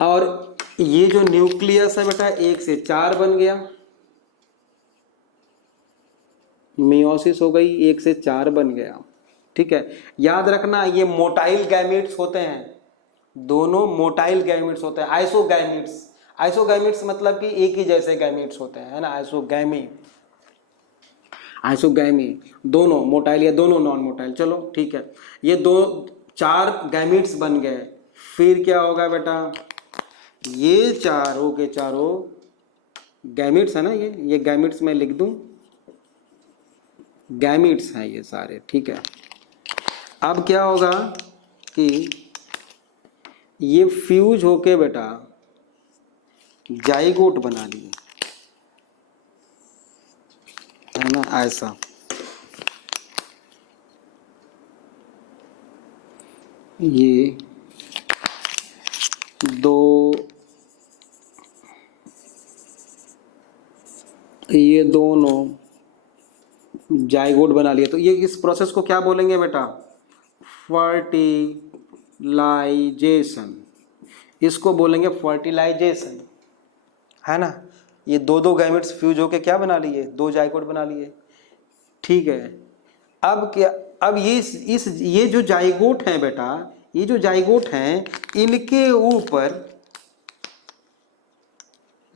और ये जो न्यूक्लियस है बेटा 1 से 4 बन गया, मियोसिस हो गई 1 से 4 बन गया। ठीक है, याद रखना ये मोटाइल गैमीट्स होते हैं, दोनों मोटाइल गैमीट्स होते हैं, आइसोगैमीट्स। आइसोगैमीट्स मतलब कि एक ही जैसे गैमीट्स होते हैं, है ना, आइसोगैमी दोनों मोटाइल या दोनों नॉन मोटाइल। चलो ठीक है, ये 4 गैमीट्स बन गए, फिर क्या होगा बेटा, ये चारों के चारों गैमीट्स है ना, ये गैमीट्स मैं लिख दूं, गैमीट्स हैं ये सारे। ठीक है, अब क्या होगा कि ये फ्यूज होके बेटा जाइगोट बना लिए, है ना, ऐसा। ये दोनों जाइगोट बना लिए। तो ये इस प्रोसेस को क्या बोलेंगे बेटा, फर्टिलाइजेशन, इसको बोलेंगे फर्टिलाइजेशन, है ना। ये दो गैमेट्स फ्यूज होके क्या बना लिए, 2 जाइगोट बना लिए। ठीक है, अब क्या, अब ये जो जाइगोट हैं बेटा, ये जो जाइगोट हैं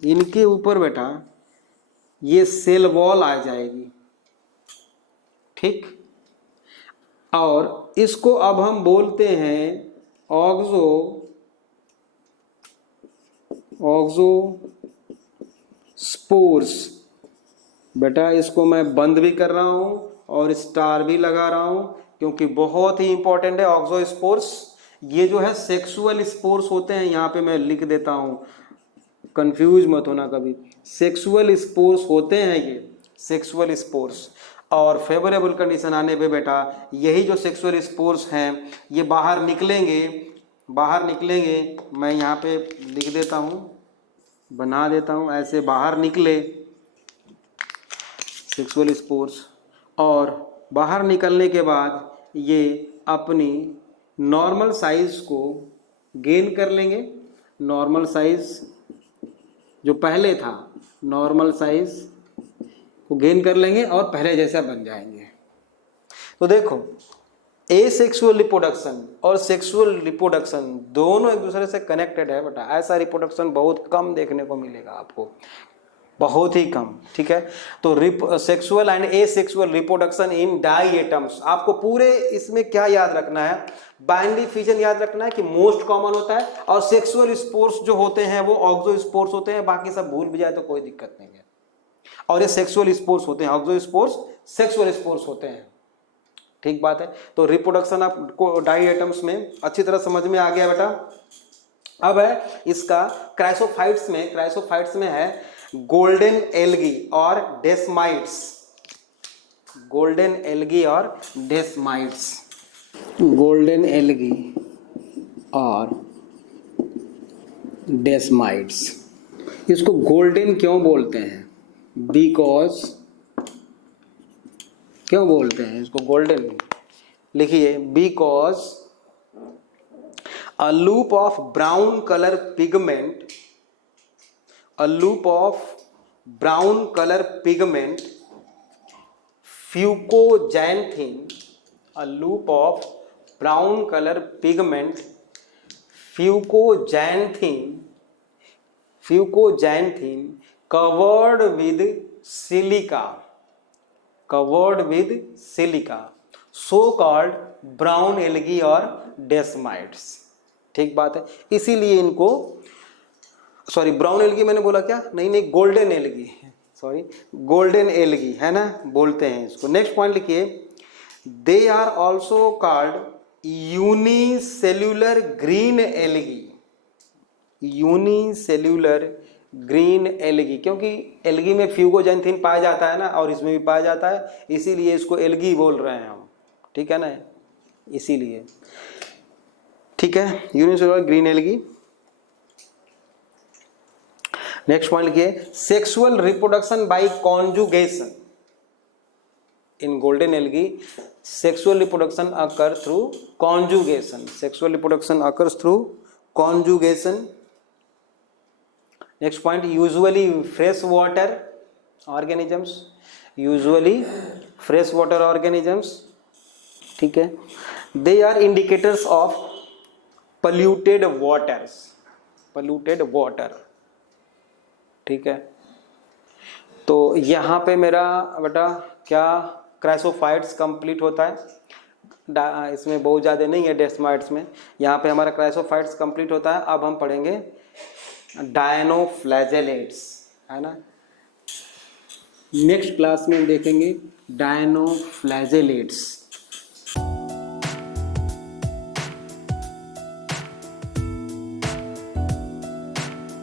इनके ऊपर बेटा ये सेल वॉल आ जाएगी। ठीक, और इसको अब हम बोलते हैं ऑक्सोस्पोर्स। बेटा इसको मैं बंद भी कर रहा हूं और स्टार भी लगा रहा हूं क्योंकि बहुत ही इंपॉर्टेंट है ऑक्सोस्पोर्स। ये जो है सेक्सुअल स्पोर्स होते हैं, यहां पे मैं लिख देता हूं, कंफ्यूज मत होना कभी, सेक्सुअल स्पोर्स होते हैं ये, सेक्सुअल स्पोर्स। और फेवरेबल कंडीशन आने पे बेटा यही जो सेक्सुअल स्पोर्स हैं ये बाहर निकलेंगे। मैं यहाँ पे लिख देता हूँ, बना देता हूँ ऐसे, बाहर निकले सेक्सुअल स्पोर्स, और बाहर निकलने के बाद ये अपनी नॉर्मल साइज को गेन कर लेंगे। नॉर्मल साइज जो पहले था, नॉर्मल साइज को गेन कर लेंगे और पहले जैसा बन जाएंगे। तो देखो एसेक्सुअल रिप्रोडक्शन और सेक्सुअल रिप्रोडक्शन दोनों एक दूसरे से कनेक्टेड है बेटा। ऐसा रिप्रोडक्शन बहुत कम देखने को मिलेगा आपको, बहुत ही कम, ठीक है। तो sexual and asexual reproduction in diatoms, आपको पूरे इसमें क्या याद रखना है, बाइनरी फिजन याद रखना है कि मोस्ट कॉमन होता है, और सेक्सुअल स्पोर्स जो होते हैं वो ऑक्सो स्पोर्स होते हैं, बाकी सब भूल भी जाए तो कोई दिक्कत नहीं है। और ये सेक्सुअल स्पोर्स होते हैं, ऑक्सो स्पोर्स सेक्सुअल स्पोर्स होते हैं, ठीक बात है। तो रिप्रोडक्शन आपको डायटम्स में अच्छी तरह समझ में आ गया बेटा। अब है इसका क्राइसोफाइट्स में है गोल्डन एल्गी और डेस्माइट्स, गोल्डन एल्गी और डेस्माइट्स, गोल्डन एल्गी और डेस्माइट्स। इसको गोल्डन क्यों बोलते हैं, बिकॉज, क्यों बोलते हैं इसको गोल्डन, लिखिए because a loop of brown color pigment, a loop of brown color pigment fucoxanthin, a loop of brown color pigment fucoxanthin covered with silica, so called brown algae or desmites, ठीक बात है। इसीलिए इनको, sorry brown algae मैंने बोला क्या, नहीं golden algae, sorry golden algae है ना, बोलते हैं इसको। नेक्स्ट पॉइंट लिखिए, they are also called unicellular green algae, unicellular green algae, क्योंकि एल्गी में फ्यूकोजैंथिन पाया जाता है ना, और इसमें भी पाया जाता है, इसीलिए इसको एल्गी बोल रहे हैं हम, ठीक है ना, इसीलिए, ठीक है, unicellular green algae. Next point लिखिए, sexual reproduction by conjugation in golden algae, sexual reproduction occur through conjugation, sexual reproduction occurs through conjugation. Next point, usually fresh water organisms, usually fresh water organisms, ठीक है, they are indicators of polluted waters, polluted water, ठीक है। तो यहाँ पे मेरा बेटा क्या क्राइसोफाइट्स कंप्लीट होता है, इसमें बहुत ज़्यादा नहीं है डेस्माइट्स में, यहाँ पे हमारा क्राइसोफाइट्स कंप्लीट होता है। अब हम पढ़ेंगे डायनोफ्लैजेलेट्स, है ना, नेक्स्ट क्लास में देखेंगे डायनोफ्लैजेलेट्स।